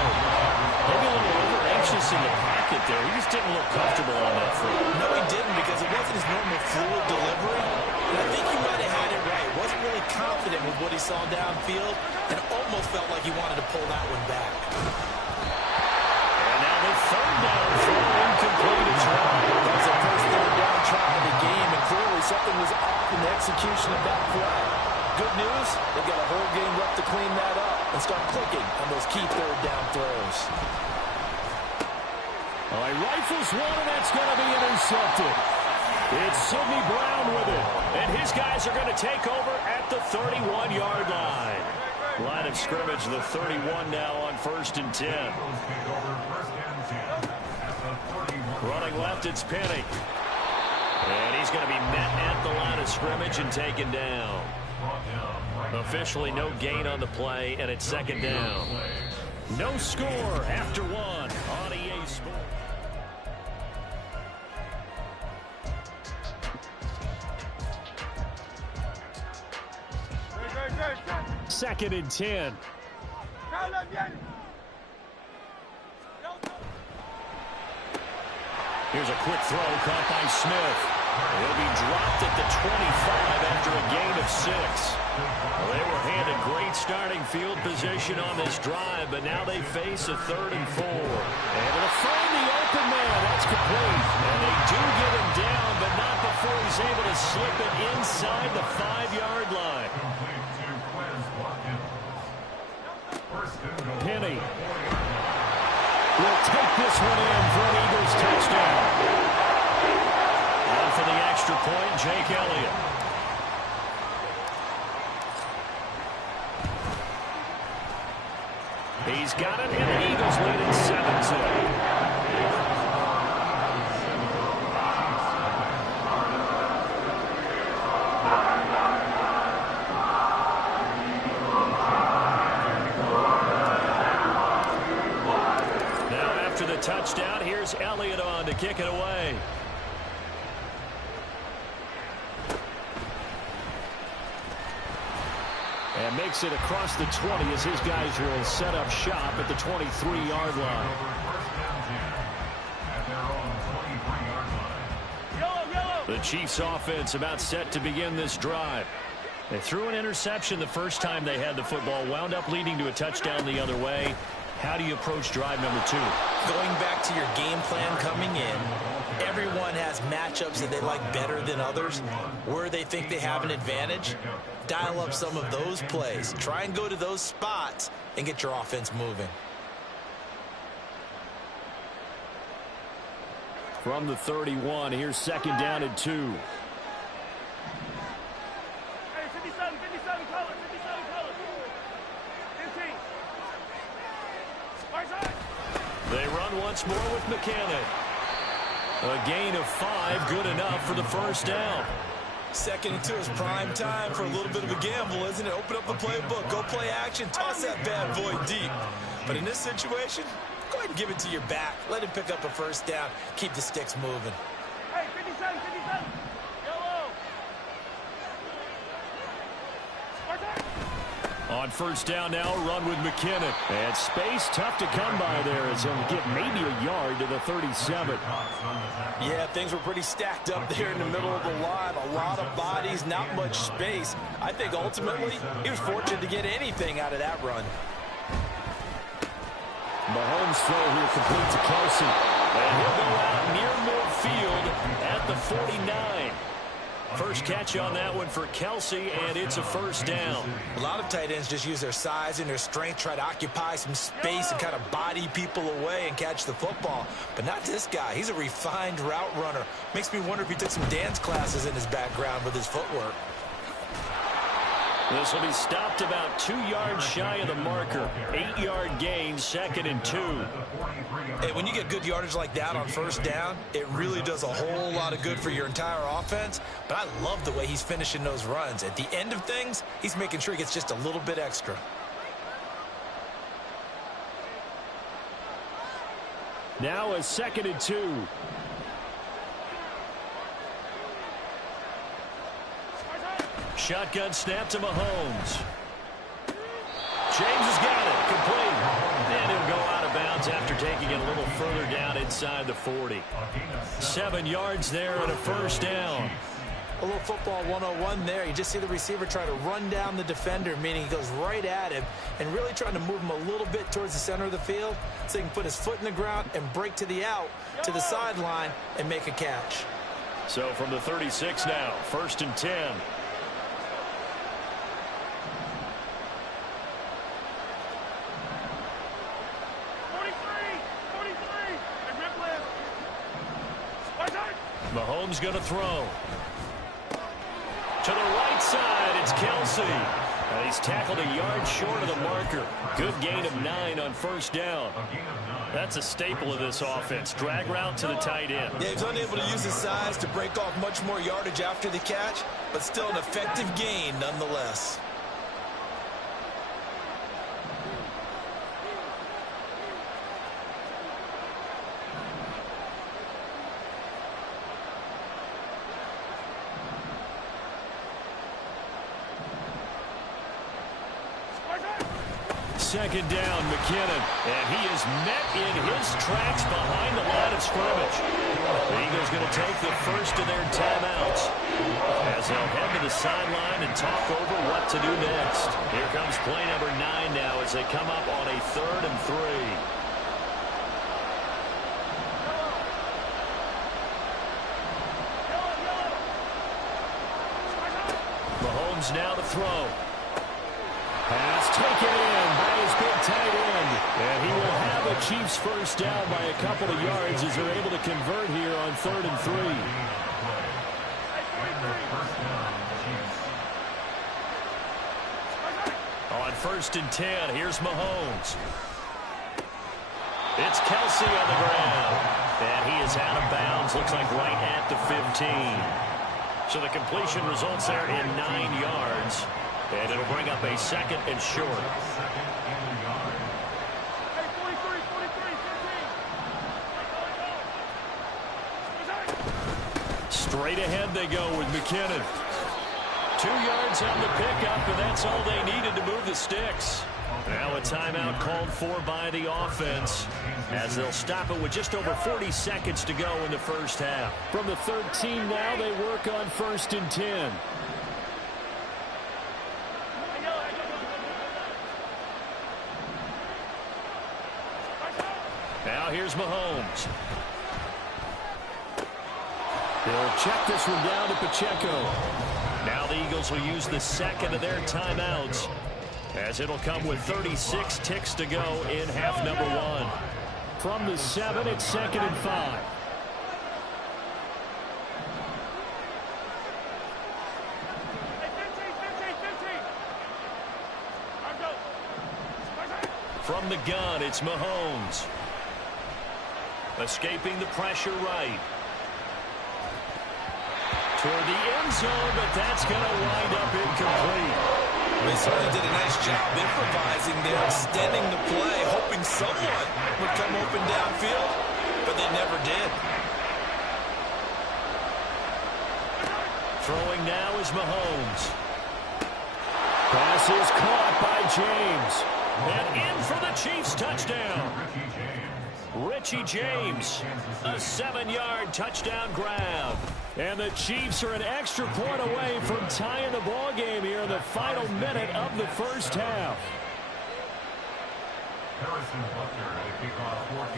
Maybe a little over-anxious in the pocket there. He just didn't look comfortable on that throw. No, he didn't, because it wasn't his normal fluid delivery. And I think he might have had it right. Wasn't really confident with what he saw downfield and almost felt like he wanted to pull that one back. And now the third down throw incomplete. It's wrong. That was the first third down try of the game, and clearly something was off in the execution of that play. Good news, they've got a whole game left to clean that up and start clicking on those key third down throws. All right, rifles one, and that's going to be intercepted. It's Sidney Brown with it, and his guys are going to take over at the 31-yard line. Line of scrimmage, the 31 now on 1st and 10. Running left, it's Penny. And he's going to be met at the line of scrimmage and taken down. Officially no gain on the play, and it's second down. No score after 1 on EA Sports. Second and 10. Here's a quick throw caught by Smith. He'll be dropped at the 25 after a gain of 6. Well, they were handed great starting field position on this drive, but now they face a 3rd and 4. Able to find the open man. That's complete. And they do get him down, but not before he's able to slip it inside the 5-yard line. Penny will take this one in for an Eagles touchdown. And for the extra point, Jake Elliott. He's got it, and the Eagles lead it 7-2. Touchdown. Here's Elliott on to kick it away. And makes it across the 20 as his guys will set up shop at the 23-yard line. The Chiefs offense about set to begin this drive. They threw an interception the first time they had the football, wound up leading to a touchdown the other way. How do you approach drive number 2? Going back to your game plan coming in, everyone has matchups that they like better than others. Where they think they have an advantage, dial up some of those plays. Try and go to those spots and get your offense moving. From the 31, here's 2nd down and 2. Hey, 57, color, 57, color. 15. They run once more with McKinnon. A gain of 5, good enough for the first down. 2nd and 2 is prime time for a little bit of a gamble, isn't it? Open up the playbook, go play action, toss that bad boy deep. But in this situation, go ahead and give it to your back. Let him pick up a first down. Keep the sticks moving. Hey, 57, yellow. On first down now, run with McKinnon. And space tough to come by there as he'll get maybe a yard to the 37. Yeah, things were pretty stacked up there in the middle of the line. A lot of bodies, not much space. I think ultimately he was fortunate to get anything out of that run. Mahomes throw here complete to Kelsey. And he'll go out near midfield at the 49. First catch on that one for Kelsey, and it's a first down. A lot of tight ends just use their size and their strength, try to occupy some space and kind of body people away and catch the football. But not this guy. He's a refined route runner. Makes me wonder if he took some dance classes in his background with his footwork. This will be stopped about 2 yards shy of the marker. 8-yard gain, 2nd and 2. Hey, when you get good yardage like that on first down, it really does a whole lot of good for your entire offense. But I love the way he's finishing those runs. At the end of things, he's making sure he gets just a little bit extra. Now a 2nd and 2. Shotgun snap to Mahomes. James has got it. Complete. And he'll go out of bounds after taking it a little further down inside the 40. 7 yards there and a first down. A little football 101 there. You just see the receiver try to run down the defender, meaning he goes right at him and really trying to move him a little bit towards the center of the field so he can put his foot in the ground and break to the out, to the sideline, and make a catch. So from the 36 now, 1st and 10. Mahomes going to throw. To the right side, it's Kelsey. And he's tackled a yard short of the marker. Good gain of 9 on first down. That's a staple of this offense. Drag route to the tight end. Yeah, he's unable to use his size to break off much more yardage after the catch, but still an effective gain nonetheless. second down, McKinnon. And he is met in his tracks behind the line of scrimmage. The Eagles going to take the first of their timeouts as they'll head to the sideline and talk over what to do next. Here comes play number 9 now as they come up on a 3rd and 3. Mahomes now to throw. Pass taken in by his big tight end. And he will have a Chiefs first down by a couple of yards as they're able to convert here on 3rd and 3. On 1st and 10, here's Mahomes. It's Kelsey on the ground. And he is out of bounds. Looks like right at the 15. So the completion results there in 9 yards. And it'll bring up a 2nd and short. Straight ahead they go with McKinnon. 2 yards on the pickup, and that's all they needed to move the sticks. Now a timeout called for by the offense as they'll stop it with just over 40 seconds to go in the first half. From the 13 now, they work on 1st and 10. Now here's Mahomes. They'll check this one down to Pacheco. Now the Eagles will use the 2nd of their timeouts as it'll come with 36 ticks to go in half number 1. From the 7, it's 2nd and 5. From the gun, it's Mahomes. Escaping the pressure right. Toward the end zone, but that's going to wind up incomplete. They certainly did a nice job improvising there, extending the play, hoping someone would come open downfield, but they never did. Throwing now is Mahomes. Pass is caught by James. And in for the Chiefs touchdown. Richie James, a 7-yard touchdown grab. And the Chiefs are an extra point away from tying the ball game here in the final minute of the first half.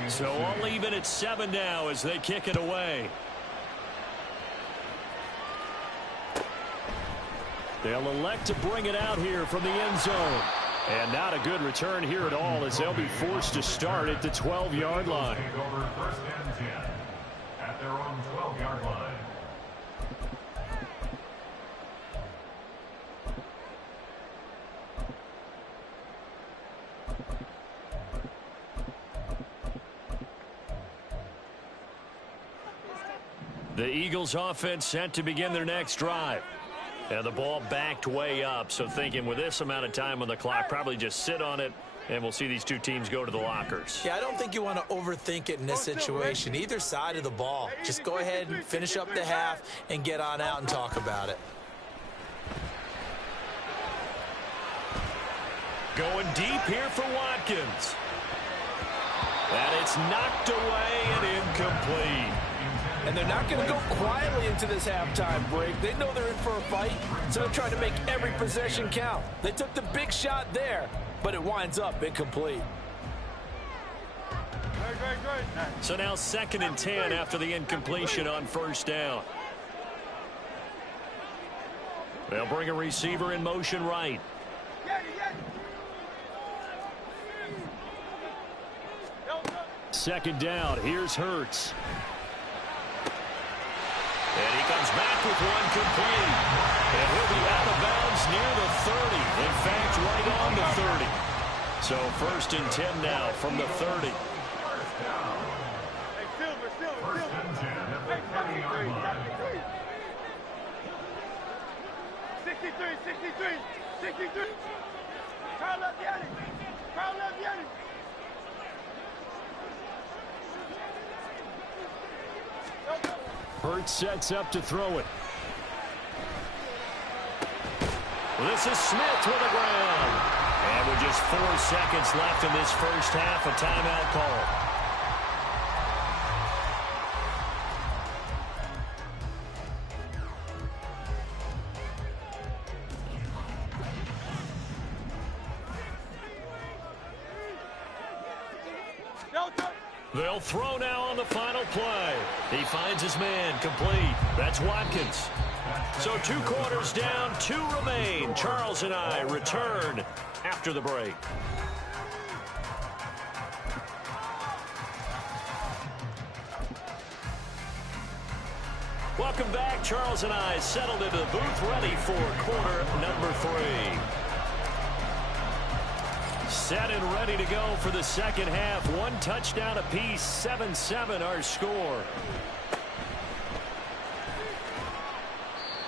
So all even at 7 now as they kick it away. They'll elect to bring it out here from the end zone. And not a good return here at all as they'll be forced to start at the 12-yard line. Take over 1st and 10 at their own 12-yard line. The Eagles offense set to begin their next drive. And the ball backed way up, so thinking with this amount of time on the clock, probably just sit on it, and we'll see these two teams go to the lockers. Yeah, I don't think you want to overthink it in this situation. Either side of the ball. Just go ahead and finish up the half and get on out and talk about it. Going deep here for Watkins. And it's knocked away and incomplete. And they're not going to go quietly into this halftime break. They know they're in for a fight, so they're trying to make every possession count. They took the big shot there, but it winds up incomplete. So now 2nd and 10 after the incompletion on 1st down. They'll bring a receiver in motion right. Second down, here's Hurts. And he comes back with one complete. And he'll be out of bounds near the 30. In fact, right on the 30. So 1st and 10 now from the 30. 1st and 10 at the 30-yard line. 63. Carl Leviani. Hurts sets up to throw it. This is Smith with the ground. And with just 4 seconds left in this first half, a timeout call. They'll throw now on the final play. He finds his man complete. That's Watkins. So 2 quarters down, 2 remain. Charles and I return after the break. Welcome back. Charles and I settled into the booth, ready for quarter number 3. Set and ready to go for the second half. 1 touchdown apiece, 7-7 our score.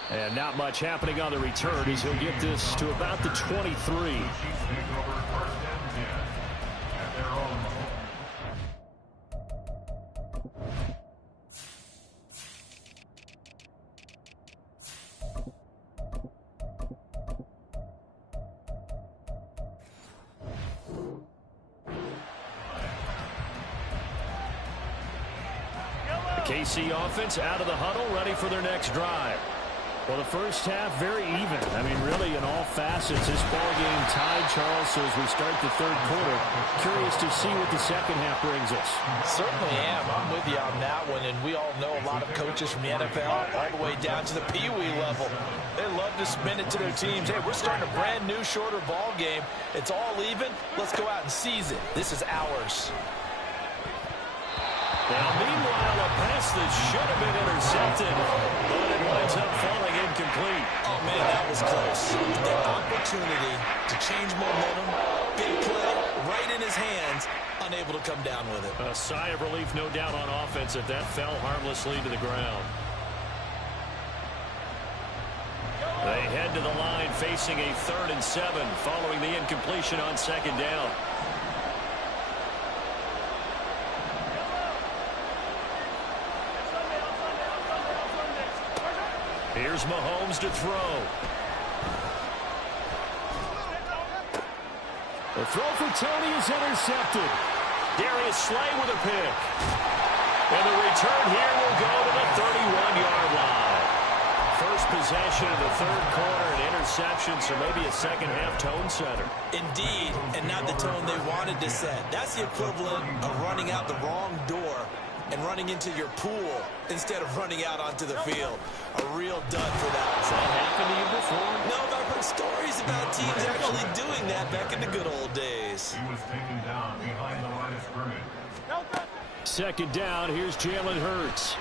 And not much happening on the return as he'll get this to about the 23. KC offense out of the huddle, ready for their next drive. Well, the first half, very even. I mean, really, in all facets, this ball game tied, Charles. So as we start the third quarter, curious to see what the second half brings us. Certainly am. I'm with you on that one. And we all know a lot of coaches from the NFL all the way down to the Pee-wee level. They love to spin it to their teams. Hey, we're starting a brand new, shorter ball game. It's all even. Let's go out and seize it. This is ours. Now, meanwhile, a pass that should have been intercepted, but it winds up falling incomplete. Oh, man, that was close. The opportunity to change momentum, big play, right in his hands, unable to come down with it. A sigh of relief, no doubt, on offense if that fell harmlessly to the ground. They head to the line facing a 3rd and 7 following the incompletion on second down. Here's Mahomes to throw. The throw for Tony is intercepted. Darius Slay with a pick. And the return here will go to the 31-yard line. First possession of the third quarter, an interception, so maybe a second-half tone setter. Indeed, and not the tone they wanted to set. That's the equivalent of running out the wrong door and running into your pool instead of running out onto the field. A real dud for that. Has that happened to you before? No, but I've heard stories about teams actually doing that back in the good old days. He was taken down behind the line of scrimmage. Second down, here's Jalen Hurts.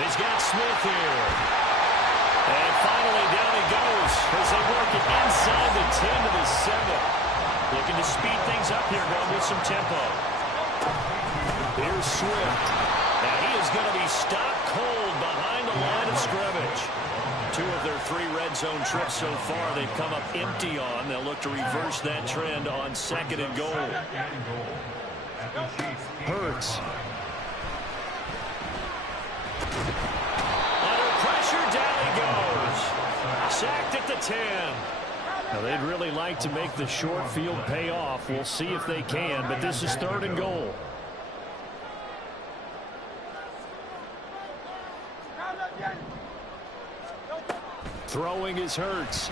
He's got Smith here. And finally down he goes as they work it inside the 10 to the 7. Looking to speed things up here, going with some tempo. Here's Swift. Now he is going to be stopped cold behind the line of scrimmage. 2 of their 3 red zone trips so far they've come up empty on. They'll look to reverse that trend on 2nd and goal. Hurts. Under pressure, down he goes. Sacked at the 10. Now they'd really like to make the short field pay off. We'll see if they can, but this is 3rd and goal. Throwing is Hurts.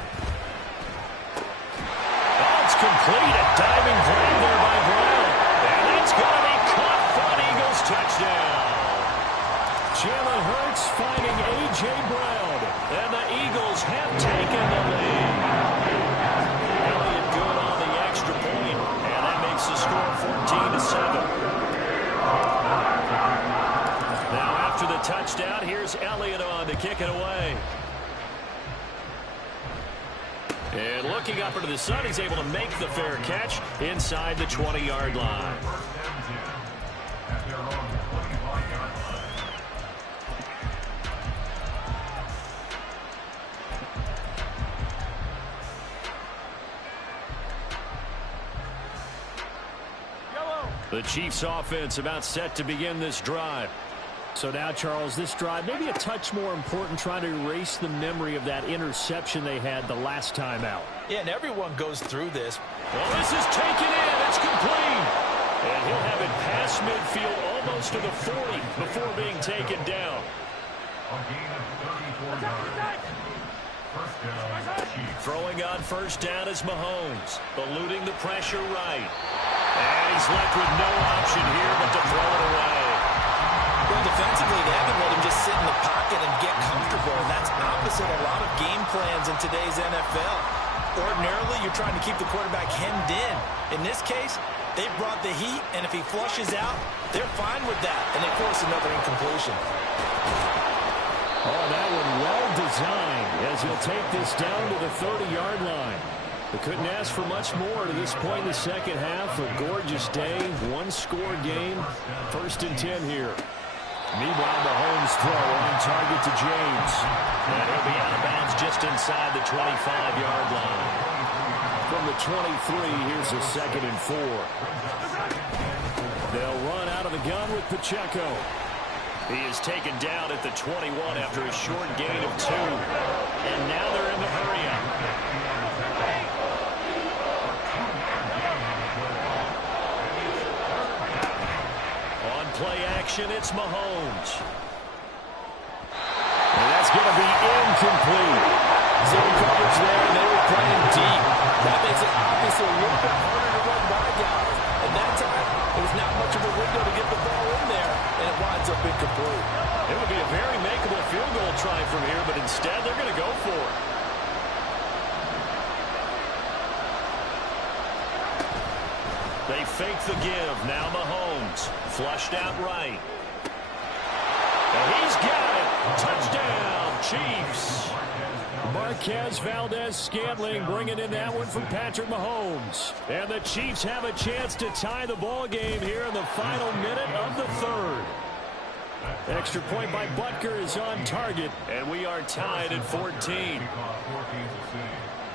Oh, it's complete. A diving play there by Brown. And it's going to be caught for an Eagles touchdown. Jalen Hurts finding A.J. Brown. And the Eagles have taken the lead. Elliott good on the extra point. And that makes the score 14-7. Now after the touchdown, here's Elliott on to kick it away. And looking up into the sun, he's able to make the fair catch inside the 20-yard line. The Chiefs offense about set to begin this drive. So now, Charles, this drive maybe a touch more important, trying to erase the memory of that interception they had the last time out. Yeah, and everyone goes through this. Well, this is taken in. It's complete. And he'll have it past midfield almost to the 40 before being taken down. A gain of 34 yards. First down, Chiefs. Throwing on first down is Mahomes, eluding the pressure right. And he's left with no option here but to throw it away. Well, defensively, they haven't let him just sit in the pocket and get comfortable, and that's opposite a lot of game plans in today's NFL. Ordinarily, you're trying to keep the quarterback hemmed in. In this case, they brought the heat, and if he flushes out, they're fine with that, and they force another incompletion. Oh, that one well designed as he'll take this down to the 30-yard line. They couldn't ask for much more to this point in the second half. A gorgeous day, one-score game, 1st and 10 here. Meanwhile, Mahomes throw on target to James. And he'll be out of bounds just inside the 25-yard line. From the 23, here's a 2nd and 4. They'll run out of the gun with Pacheco. He is taken down at the 21 after a short gain of 2. And now they're in the hurry-up. On play action, it's Mahomes. And that's going to be incomplete. Zone coverage there, and they were playing deep. That makes it obviously a little bit harder to run by guys. And that time, there was not much of a window to get the ball in there, and it winds up incomplete. It would be a very makeable field goal try from here, but instead they're going to go for it. They fake the give. Now Mahomes. Flushed out right. And he's got it. Touchdown, Chiefs. Marquez Valdez-Scantling bringing in that one from Patrick Mahomes. And the Chiefs have a chance to tie the ball game here in the final minute of the 3rd. Extra point by Butker is on target, and we are tied at 14.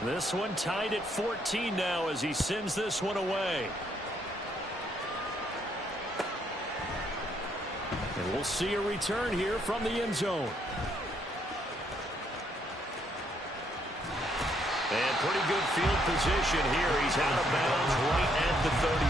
This one tied at 14 now as he sends this one away. And we'll see a return here from the end zone. And pretty good field position here. He's out of bounds right at the 35.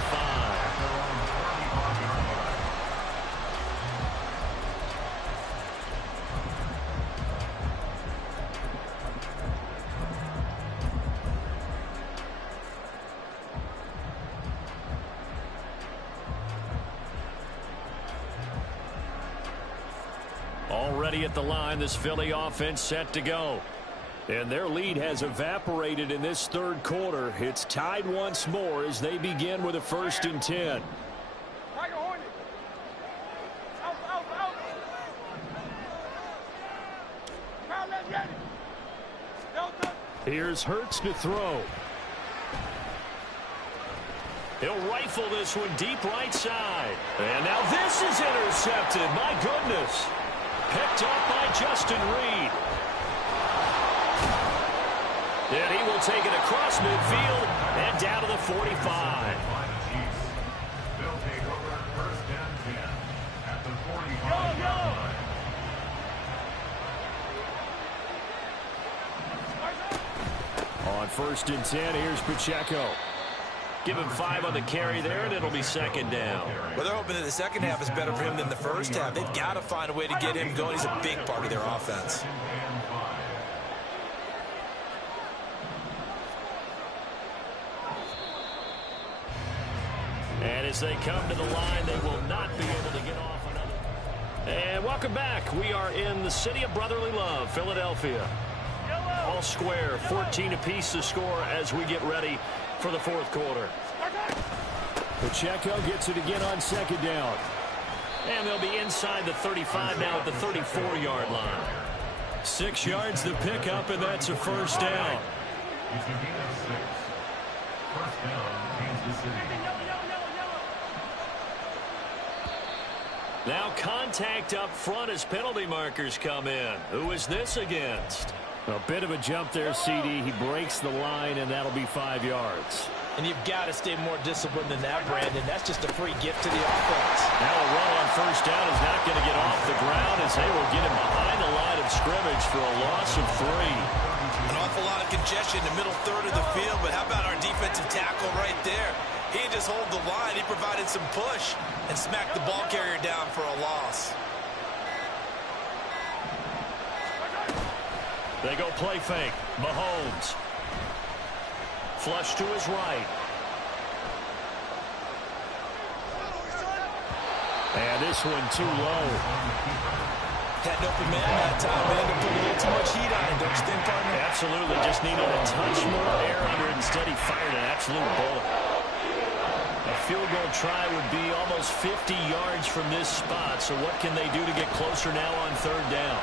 Already at the line, this Philly offense set to go. And their lead has evaporated in this 3rd quarter. It's tied once more as they begin with a 1st and 10. Here's Hurts to throw. He'll rifle this one deep right side. And now this is intercepted. My goodness. Picked up by Justin Reed. And he will take it across midfield and down to the 45. They'll take over 1st and 10 at the 45-yard line. On 1st and 10, here's Pacheco. Give him 5 on the carry there, and it'll be 2nd down. Well, they're hoping that the second half is better for him than the first half. They've got to find a way to get him going. He's a big part of their offense. And as they come to the line, they will not be able to get off another. And welcome back. We are in the city of brotherly love, Philadelphia. All square, 14 apiece to score as we get ready for the 4th quarter. Pacheco gets it again on 2nd down. And they'll be inside the 35 now at the 34-yard line. 6 yards to pick up, and that's a 1st down. It's a gain of 6. 1st down, Kansas City. Now contact up front as penalty markers come in. Who is this against? A bit of a jump there, CD. He breaks the line, and that'll be 5 yards. And you've got to stay more disciplined than that, Brandon. That's just a free gift to the offense. Now a run on first down is not going to get off the ground as they will get him behind the line of scrimmage for a loss of 3. An awful lot of congestion in the middle third of the field, but how about our defensive tackle right there? He just hold the line. He provided some push and smacked the ball carrier down for a loss. They go play fake. Mahomes. Flush to his right. And this one too low. Had an open man that time, man, to put a little too much heat on it, don't you think, partner? Absolutely. Just needed a touch more air under it. Instead, he fired an absolute bullet. A field goal try would be almost 50 yards from this spot. So what can they do to get closer now on third down?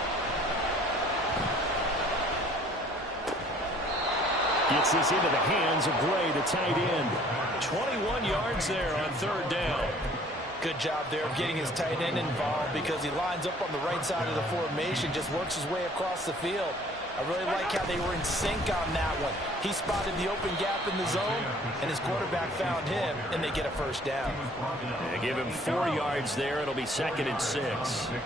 Gets this into the hands of Gray, the tight end. 21 yards there on third down. Good job there of getting his tight end involved because he lines up on the right side of the formation, just works his way across the field. I really like how they were in sync on that one. He spotted the open gap in the zone, and his quarterback found him, and they get a first down. They give him 4 yards there. It'll be 2nd and 6. 2nd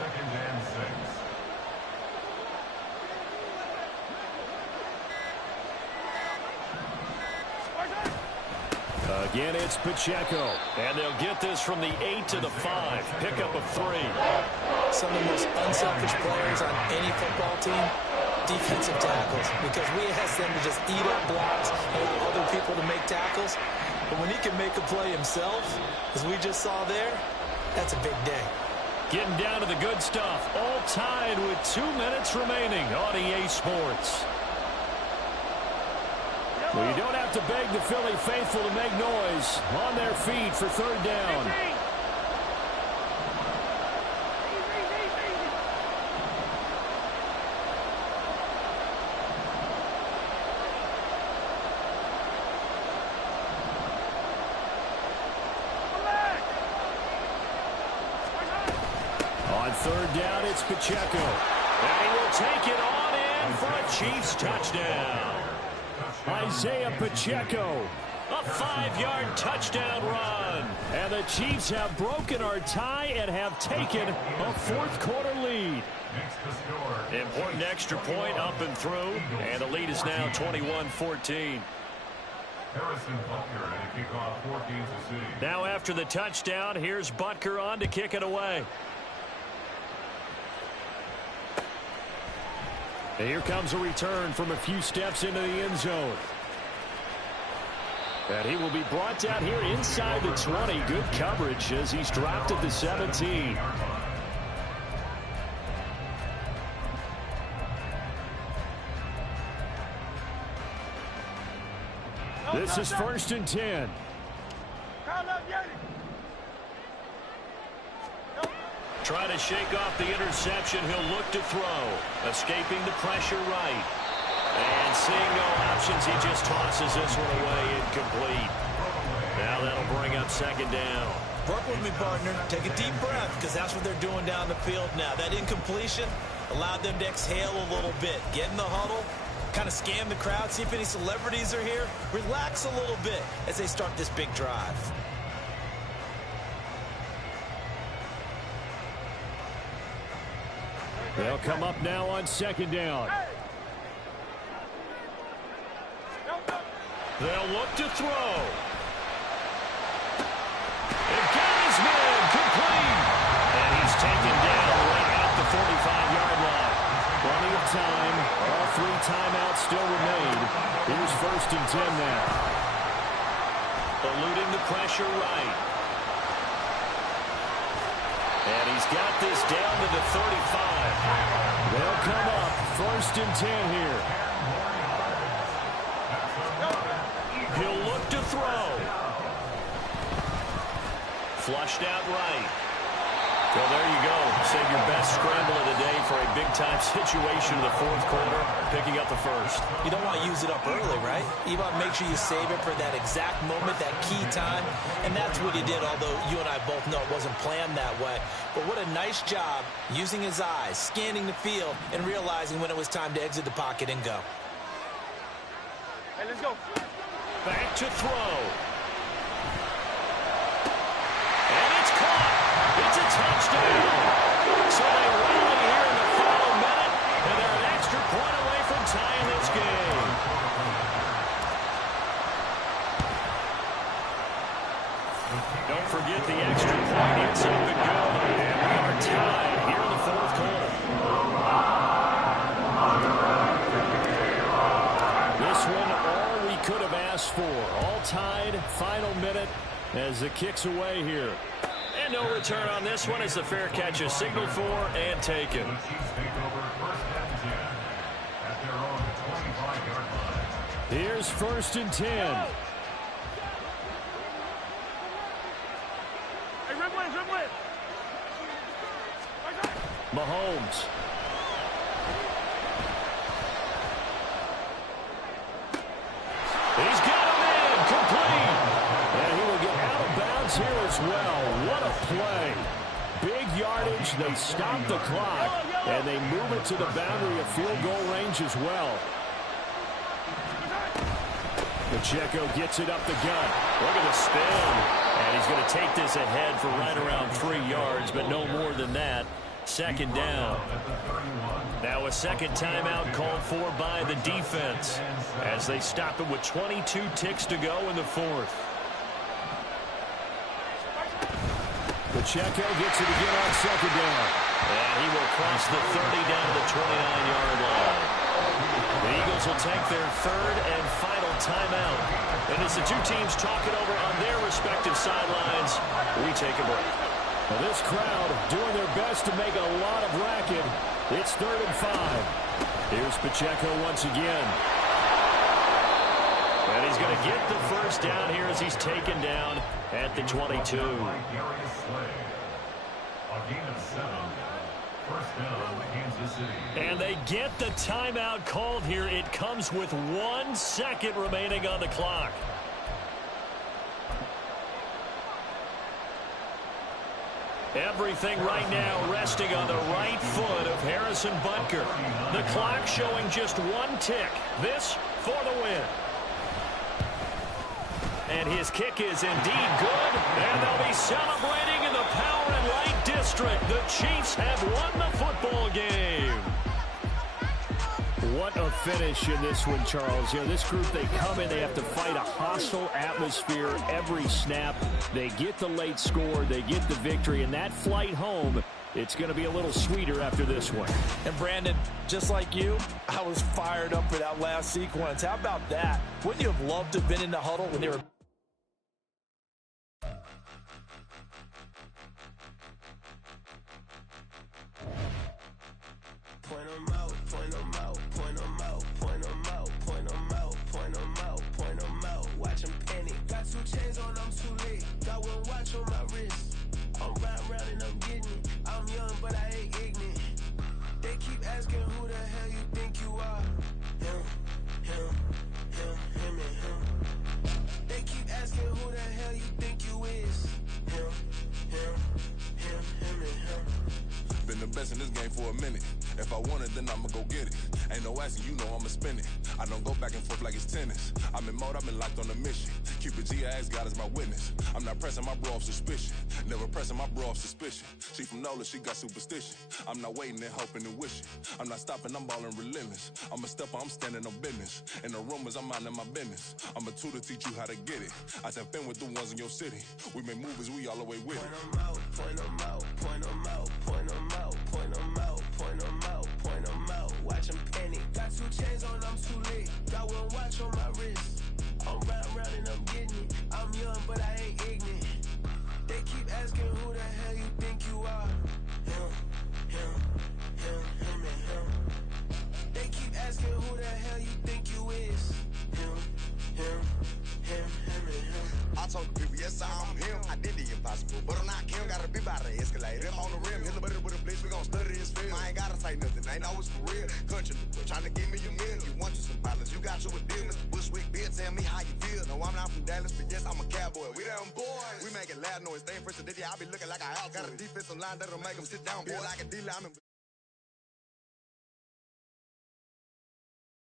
and 6. Again, it's Pacheco. And they'll get this from the 8 to the 5. Pickup of 3. Some of the most unselfish players on any football team, defensive tackles. Because we ask them to just eat up blocks and allow other people to make tackles. But when he can make a play himself, as we just saw there, that's a big day. Getting down to the good stuff. All tied with 2 minutes remaining on EA Sports. Well, you don't have to beg the Philly faithful to make noise. On their feet for third down. On third down, it's Pacheco. And he will take it on in for a Chiefs touchdown. Isaiah Pacheco, a 5-yard touchdown run. And the Chiefs have broken our tie and have taken a fourth-quarter lead. Important extra point up and through, and the lead is now 21-14. Now after the touchdown, here's Butker on to kick it away. And here comes a return from a few steps into the end zone. And he will be brought down here inside the 20. Good coverage as he's dropped at the 17. This is 1st and 10. Trying to shake off the interception. He'll look to throw. Escaping the pressure right. And seeing no options, he just tosses this one away incomplete. Now that'll bring up 2nd down. Work with me, partner. Take a deep breath because that's what they're doing down the field now. That incompletion allowed them to exhale a little bit. Get in the huddle. Kind of scan the crowd. See if any celebrities are here. Relax a little bit as they start this big drive. They'll come up now on 2nd down. They'll look to throw. And got his man complete. And he's taken down right at the 45-yard line. Plenty of time. All 3 timeouts still remain. Here's 1st and 10 now. Eluding the pressure right. And he's got this down to the 35. They'll come up 1st and 10 here. He'll look to throw. Flushed out right. So there you go. Save your best scramble of the day for a big-time situation in the 4th quarter, picking up the 1st. You don't want to use it up early, right? You want to make sure you save it for that exact moment, that key time. And that's what he did, although you and I both know it wasn't planned that way. But what a nice job using his eyes, scanning the field, and realizing when it was time to exit the pocket and go. Hey, let's go. Back to throw. And it's caught. It's a touchdown. So they rally here in the final minute, and they're an extra point away from tying this game. Don't forget the extra point. It's up and good. And we are tied here in the fourth quarter. This one, all we could have asked for. All tied, final minute as the kick's away here. And no return on this one as the fair catch is signaled for and taken. Here's 1st and 10. Mahomes. He's got him in, complete. And he will get out of bounds here as well. What a play. Big yardage. They stop the clock, and they move it to the boundary of field goal range as well. Pacheco gets it up the gut. Look at the spin. And he's going to take this ahead for right around 3 yards, but no more than that. 2nd down. Now a second timeout called for by the defense as they stop it with 22 ticks to go in the 4th. Pacheco gets it again on 2nd down. And he will cross the 30 down to the 29-yard line. The Eagles will take their 3rd and final timeout. And as the two teams talk it over on their respective sidelines, we take a break. Well, this crowd doing their best to make a lot of racket. It's 3rd and 5. Here's Pacheco once again. And he's going to get the first down here as he's taken down at the 22. A gain of 7. First down, Kansas City. And they get the timeout called here. It comes with 1 second remaining on the clock. Everything right now resting on the right foot of Harrison Butker. The clock showing just 1 tick. This for the win. And his kick is indeed good. And they'll be celebrating in the Power and Light District. The Chiefs have won the football game. What a finish in this one, Charles. You know, this group, they come in, they have to fight a hostile atmosphere every snap. They get the late score, they get the victory, and that flight home, it's going to be a little sweeter after this one. And Brandon, just like you, I was fired up for that last sequence. How about that? Wouldn't you have loved to have been in the huddle when they were... Point them out, point them out, point them out, point them out, point them out, point them out, point them out. Watch them panic. Got 2 chains on, I'm too late. Got 1 watch on my wrist. I'm riding round and I'm getting it. I'm young, but I ain't ignorant. They keep asking who the hell you think you are. Him, him, him, him, and him. They keep asking who the hell you think you is. Him, him, him, him, and him. Been the best in this game for a minute. If I want it, then I'ma go get it. Ain't no asking, you know I'ma spin it. I don't go back and forth like it's tennis. I'm in mode, I've been locked on a mission. Cupid G, I ask God as my witness. I'm not pressing my bro off suspicion. Never pressing my bro off suspicion. She from NOLA, she got superstition. I'm not waiting and hoping and wishing. I'm not stopping, I'm balling relentless. I'm a stepper, I'm standing on business. In the rumors, I'm minding my business. I'm a tutor, teach you how to get it. I tap in with the ones in your city. We make movies, we all the way with it. Point them out, point them out, point them out, point them out, point them out, point them out, point them out. Watch them panic. Got 2 chains on, I'm too late. Got 1 watch on my wrist. I'm riding round and I'm getting it. I'm young, but I ain't ignorant. They keep asking who the hell you think you are. Him, him, him, him, and him. They keep asking who the hell you think you is. Him, him, him, him, and him. I told the people, yes, I'm him. I did the impossible, but I'm not Kim. Gotta be by the escalator. I'm on the rim, hit a better with a blitz. We gon' study his film. I ain't gotta say nothing, ain't always for real. Country, trying to give me a meal. You want you some violence, you got you a deal. Mr. Bushwick, Bill, tell me how you feel. No, I'm not from Dallas, but yes, I'm a cowboy. We them boys. We making loud noise, staying fresh to I be looking like a house. Got a defensive line that'll make them sit down, boy. Like a D-lineman.